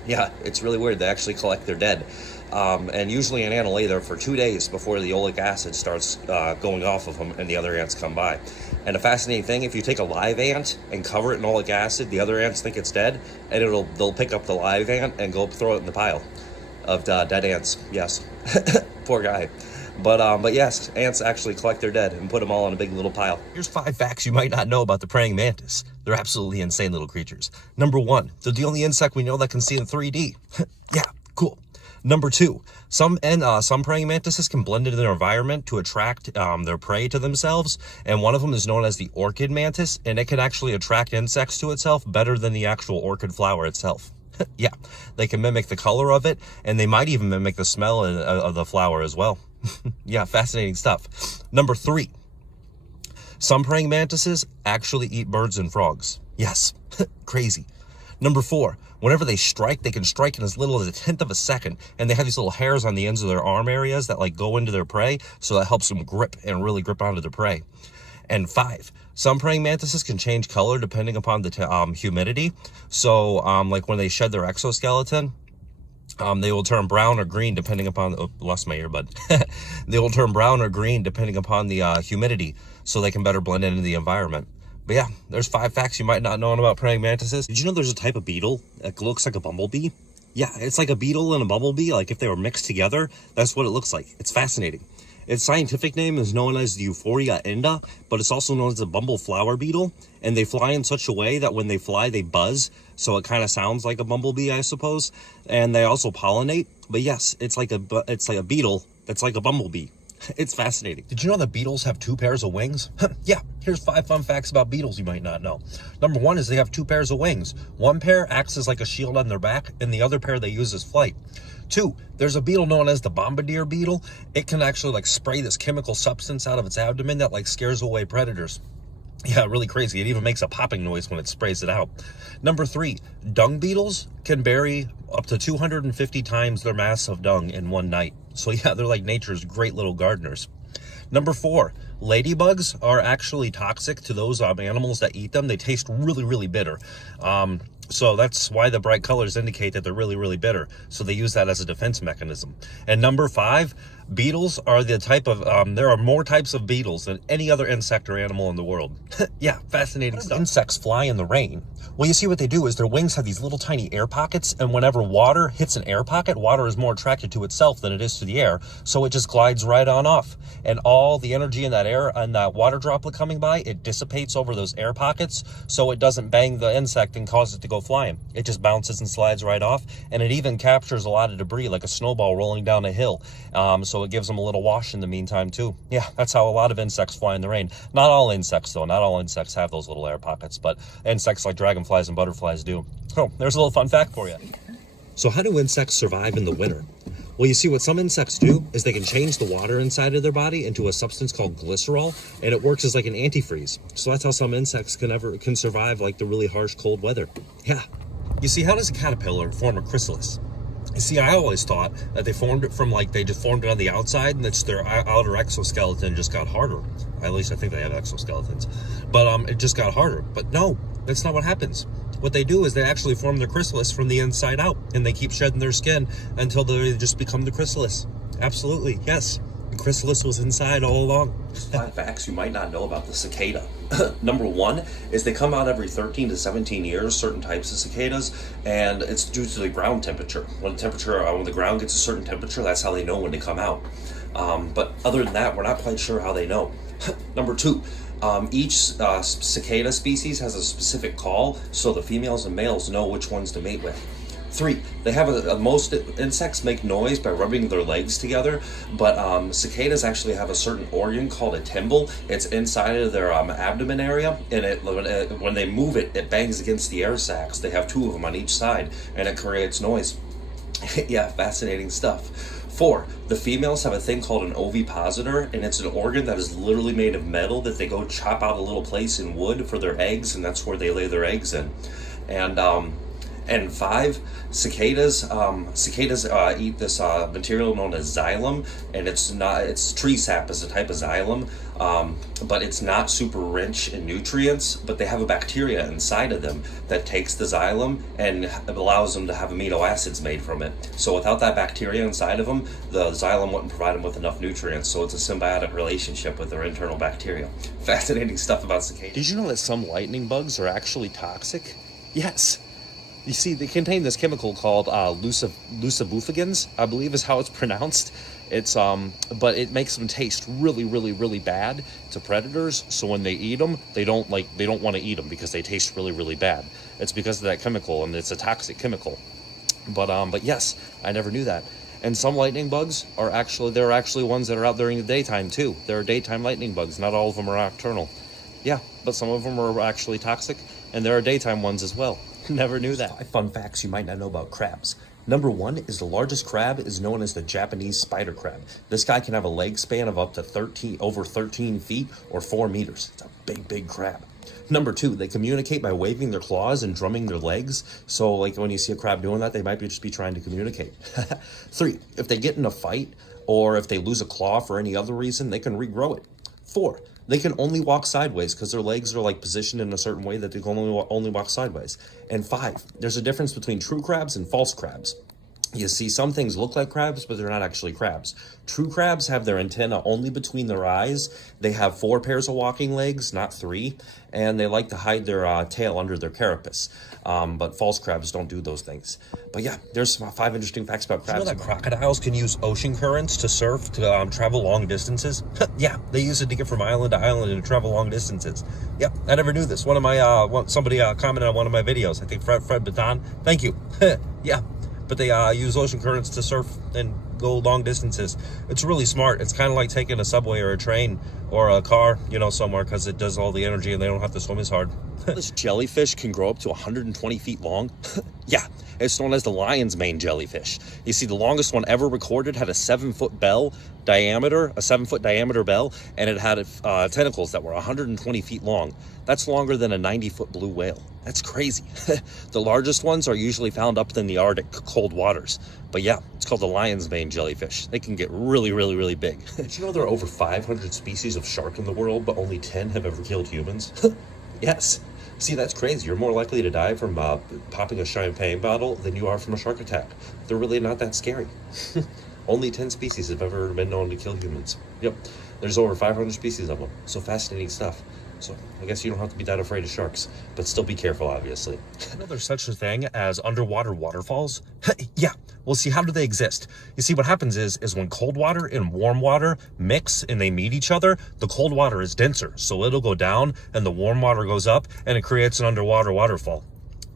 Yeah, it's really weird. They actually collect their dead. And usually an ant will lay there for 2 days before the oleic acid starts going off of them and the other ants come by. And a fascinating thing, if you take a live ant and cover it in oleic acid, the other ants think it's dead, and they'll pick up the live ant and go throw it in the pile of dead ants. Yes. Poor guy. But yes, ants actually collect their dead and put them all in a big little pile. Here's 5 facts you might not know about the praying mantis. They're absolutely insane little creatures. Number 1, they're the only insect we know that can see in 3D. Yeah, cool. Number 2, some praying mantises can blend into their environment to attract their prey to themselves, and one of them is known as the orchid mantis, and it can actually attract insects to itself better than the actual orchid flower itself. Yeah, they can mimic the color of it, and they might even mimic the smell of the flower as well. Yeah, fascinating stuff. Number 3, some praying mantises actually eat birds and frogs. Yes, crazy. Number 4, whenever they strike, they can strike in as little as 1/10 of a second, and they have these little hairs on the ends of their arm areas that like go into their prey, so that helps them grip and really grip onto their prey. And 5, some praying mantises can change color depending upon the humidity. So like when they shed their exoskeleton, they will turn brown or green depending upon, lost my earbud. They will turn brown or green depending upon the humidity, so they can better blend into the environment. But yeah, there's 5 facts you might not know about praying mantises. Did you know there's a type of beetle that looks like a bumblebee? Yeah, it's like a beetle and a bumblebee, like if they were mixed together, that's what it looks like. It's fascinating. Its scientific name is known as the Euphoria enda, but it's also known as the bumble flower beetle, and they fly in such a way that when they fly, they buzz, so it kind of sounds like a bumblebee, I suppose, and they also pollinate. But yes, it's like a beetle that's like a bumblebee. It's fascinating. Did you know that beetles have 2 pairs of wings? Yeah, here's 5 fun facts about beetles you might not know. Number 1 is they have 2 pairs of wings. One pair acts as like a shield on their back, and the other pair they use as flight. 2, there's a beetle known as the bombardier beetle. It can actually like spray this chemical substance out of its abdomen that like scares away predators. Yeah, really crazy. It even makes a popping noise when it sprays it out. Number 3, dung beetles can bury up to 250 times their mass of dung in one night. So yeah, they're like nature's great little gardeners. Number 4, ladybugs are actually toxic to those animals that eat them. They taste really, really bitter. So that's why the bright colors indicate that they're really, really bitter. So they use that as a defense mechanism. And number 5, beetles are the type of, there are more types of beetles than any other insect or animal in the world. Yeah, fascinating stuff. Insects fly in the rain. Well, you see what they do is their wings have these little tiny air pockets, and whenever water hits an air pocket, water is more attracted to itself than it is to the air, so it just glides right on off. And all the energy in that air and that water droplet coming by, it dissipates over those air pockets, so it doesn't bang the insect and cause it to go flying. It just bounces and slides right off, and it even captures a lot of debris like a snowball rolling down a hill, so it gives them a little wash in the meantime too. Yeah, that's how a lot of insects fly in the rain. Not all insects though, not all insects have those little air pockets, but insects like dragonflies and butterflies do. Oh, there's a little fun fact for you. So how do insects survive in the winter? Well, you see, what some insects do is they can change the water inside of their body into a substance called glycerol, and it works as like an antifreeze. So that's how some insects can survive like the really harsh cold weather. Yeah. You see, how does a caterpillar form a chrysalis? You see, I always thought that they formed it from like, they just formed it on the outside and it's their outer exoskeleton just got harder. At least I think they have exoskeletons. But it just got harder. But no, that's not what happens. What they do is they actually form their chrysalis from the inside out, and they keep shedding their skin until they just become the chrysalis. Absolutely, yes. The chrysalis was inside all along. 5 facts you might not know about the cicada. Number 1 is they come out every 13 to 17 years, certain types of cicadas, and it's due to the ground temperature. When the ground gets a certain temperature, that's how they know when they come out. But other than that, we're not quite sure how they know. Number 2, each cicada species has a specific call, so the females and males know which ones to mate with. 3, they have most insects make noise by rubbing their legs together, but cicadas actually have a certain organ called a timbal. It's inside of their abdomen area, and when they move it, it bangs against the air sacs. They have 2 of them on each side, and it creates noise. Yeah, fascinating stuff. 4, the females have a thing called an ovipositor, and it's an organ that is literally made of metal that they go chop out a little place in wood for their eggs, and that's where they lay their eggs in. And 5, cicadas eat this material known as xylem, and it's tree sap is a type of xylem, but it's not super rich in nutrients, but they have a bacteria inside of them that takes the xylem and allows them to have amino acids made from it. So without that bacteria inside of them, the xylem wouldn't provide them with enough nutrients, so it's a symbiotic relationship with their internal bacteria. Fascinating stuff about cicadas. Did you know that some lightning bugs are actually toxic? Yes. You see, they contain this chemical called lucibufigins, I believe is how it's pronounced. It's but it makes them taste really, really, really bad to predators. So when they eat them, they don't want to eat them because they taste really, really bad. It's because of that chemical, and it's a toxic chemical. But yes, I never knew that. And some lightning bugs are actually ones that are out during the daytime too. There are daytime lightning bugs. Not all of them are nocturnal. Yeah, but some of them are actually toxic, and there are daytime ones as well. Never knew that. 5 fun facts you might not know about crabs. Number 1 is the largest crab is known as the Japanese spider crab. This guy can have a leg span of up to over 13 feet or 4 meters. It's a big, big crab. Number 2, they communicate by waving their claws and drumming their legs. So like when you see a crab doing that, they might just be trying to communicate. 3, if they get in a fight or if they lose a claw for any other reason, they can regrow it. 4, they can only walk sideways because their legs are like positioned in a certain way that they can only walk sideways. And 5, there's a difference between true crabs and false crabs. You see, some things look like crabs, but they're not actually crabs. True crabs have their antenna only between their eyes. They have 4 pairs of walking legs, not 3, and they like to hide their tail under their carapace. But false crabs don't do those things. But yeah, there's 5 interesting facts about crabs. You know that crocodiles can use ocean currents to surf, to travel long distances? Yeah, they use it to get from island to island and to travel long distances. Yep, I never knew this. One of my somebody commented on one of my videos. I think Fred Baton. Thank you. Yeah. But they use ocean currents to surf and go long distances. It's really smart. It's kind of like taking a subway or a train or a car, somewhere, because it does all the energy and they don't have to swim as hard. This jellyfish can grow up to 120 feet long. Yeah, it's known as the lion's mane jellyfish. You see, the longest one ever recorded had a 7-foot diameter bell, and it had tentacles that were 120 feet long. That's longer than a 90-foot blue whale. That's crazy. The largest ones are usually found up in the Arctic, cold waters. But yeah, it's called the lion's mane jellyfish. They can get really, really, really big. Did you know there are over 500 species of shark in the world, but only 10 have ever killed humans? Yes. See, that's crazy. You're more likely to die from popping a champagne bottle than you are from a shark attack. They're really not that scary. Only 10 species have ever been known to kill humans. Yep. There's over 500 species of them. So fascinating stuff. So I guess you don't have to be that afraid of sharks, but still be careful, obviously. You know there's such a thing as underwater waterfalls? Yeah. Well, see, how do they exist? You see, what happens is when cold water and warm water mix and they meet each other, the cold water is denser, so it'll go down and the warm water goes up and it creates an underwater waterfall.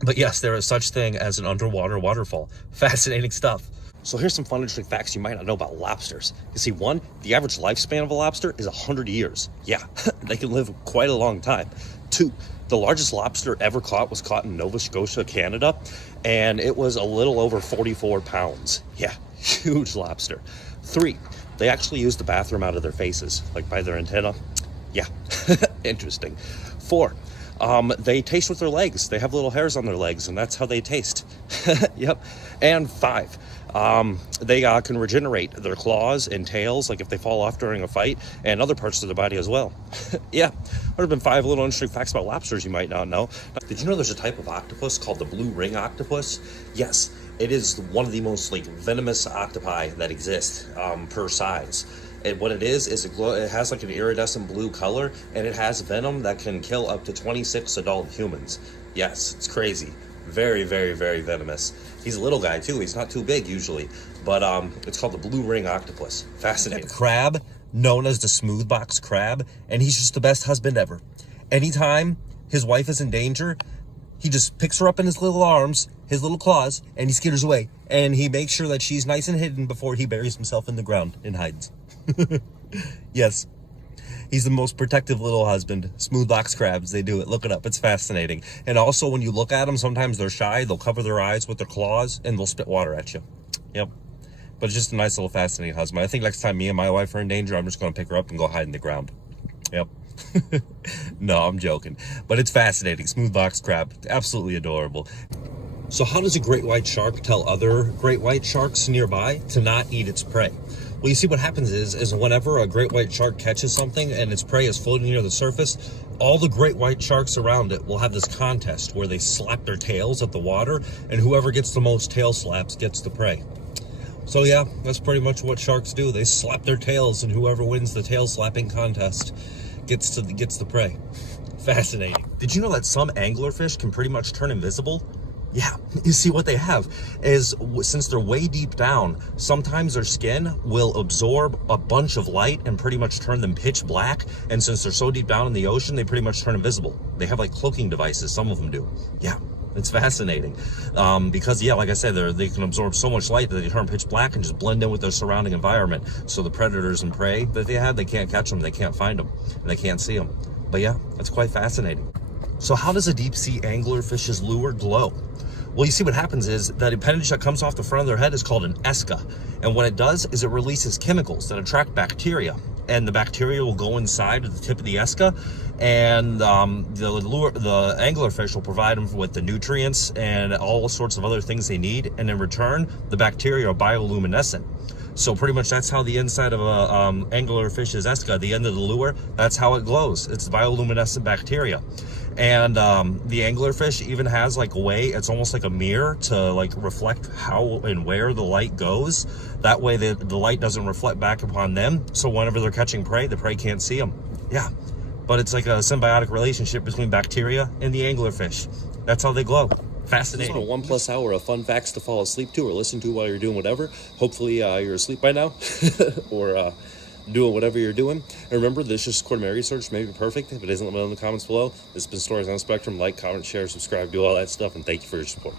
But yes, there is such thing as an underwater waterfall. Fascinating stuff. So here's some fun interesting facts you might not know about lobsters. You see, 1, the average lifespan of a lobster is 100 years. Yeah, they can live quite a long time. 2, the largest lobster ever caught was caught in Nova Scotia, Canada, and it was a little over 44 pounds. Yeah, huge lobster. 3, they actually use the bathroom out of their faces, like by their antenna. Yeah, interesting. 4, they taste with their legs. They have little hairs on their legs, and that's how they taste. Yep. And 5, they can regenerate their claws and tails, like if they fall off during a fight, and other parts of their body as well. Yeah, there have been 5 little interesting facts about lobsters you might not know. Did you know there's a type of octopus called the blue ring octopus? Yes, it is one of the most venomous octopi that exist per size. And what it is it has like an iridescent blue color, and it has venom that can kill up to 26 adult humans. Yes, it's crazy. Very, very, very venomous. He's a little guy too. He's not too big usually, but it's called the blue ring octopus. Fascinating. Crab, known as the smoothbox crab, and he's just the best husband ever. Anytime his wife is in danger, he just picks her up in his little arms his little claws, and he skitters away. And he makes sure that she's nice and hidden before he buries himself in the ground and hides. Yes. He's the most protective little husband. Smooth box crabs, they do it. Look it up. It's fascinating. And also, when you look at them, sometimes they're shy. They'll cover their eyes with their claws, and they'll spit water at you. Yep. But it's just a nice little fascinating husband. I think next time me and my wife are in danger, I'm just going to pick her up and go hide in the ground. Yep. No, I'm joking. But it's fascinating. Smooth box crab. Absolutely adorable. So how does a great white shark tell other great white sharks nearby to not eat its prey? Well, you see what happens is whenever a great white shark catches something and its prey is floating near the surface, all the great white sharks around it will have this contest where they slap their tails at the water, and whoever gets the most tail slaps gets the prey. So yeah, that's pretty much what sharks do. They slap their tails, and whoever wins the tail slapping contest gets the prey. Fascinating. Did you know that some anglerfish can pretty much turn invisible? Yeah, you see what they have is, since they're way deep down, sometimes their skin will absorb a bunch of light and pretty much turn them pitch black. And since they're so deep down in the ocean, they pretty much turn invisible. They have like cloaking devices, some of them do. Yeah, it's fascinating. Because yeah, like I said, they can absorb so much light that they turn pitch black and just blend in with their surrounding environment. So the predators and prey that they have, they can't catch them, they can't find them, and they can't see them. But yeah, that's quite fascinating. So how does a deep sea anglerfish's lure glow? Well, you see what happens is that appendage that comes off the front of their head is called an esca. And what it does is it releases chemicals that attract bacteria. And the bacteria will go inside of the tip of the esca, and the anglerfish will provide them with the nutrients and all sorts of other things they need. And in return, the bacteria are bioluminescent. So pretty much that's how the inside of a anglerfish's esca, the end of the lure, that's how it glows. It's bioluminescent bacteria. And the anglerfish even has like a way, it's almost like a mirror to like reflect how and where the light goes. That way the light doesn't reflect back upon them. So whenever they're catching prey, the prey can't see them. Yeah, but it's like a symbiotic relationship between bacteria and the anglerfish. That's how they glow. Fascinating. This is a 1+ hour of fun facts to fall asleep to or listen to while you're doing whatever. Hopefully you're asleep by now or doing whatever you're doing. And remember, this is just according to my research, may be perfect. If it isn't, let me know in the comments below. This has been Stories on the Spectrum. Like, comment, share, subscribe, do all that stuff, and thank you for your support.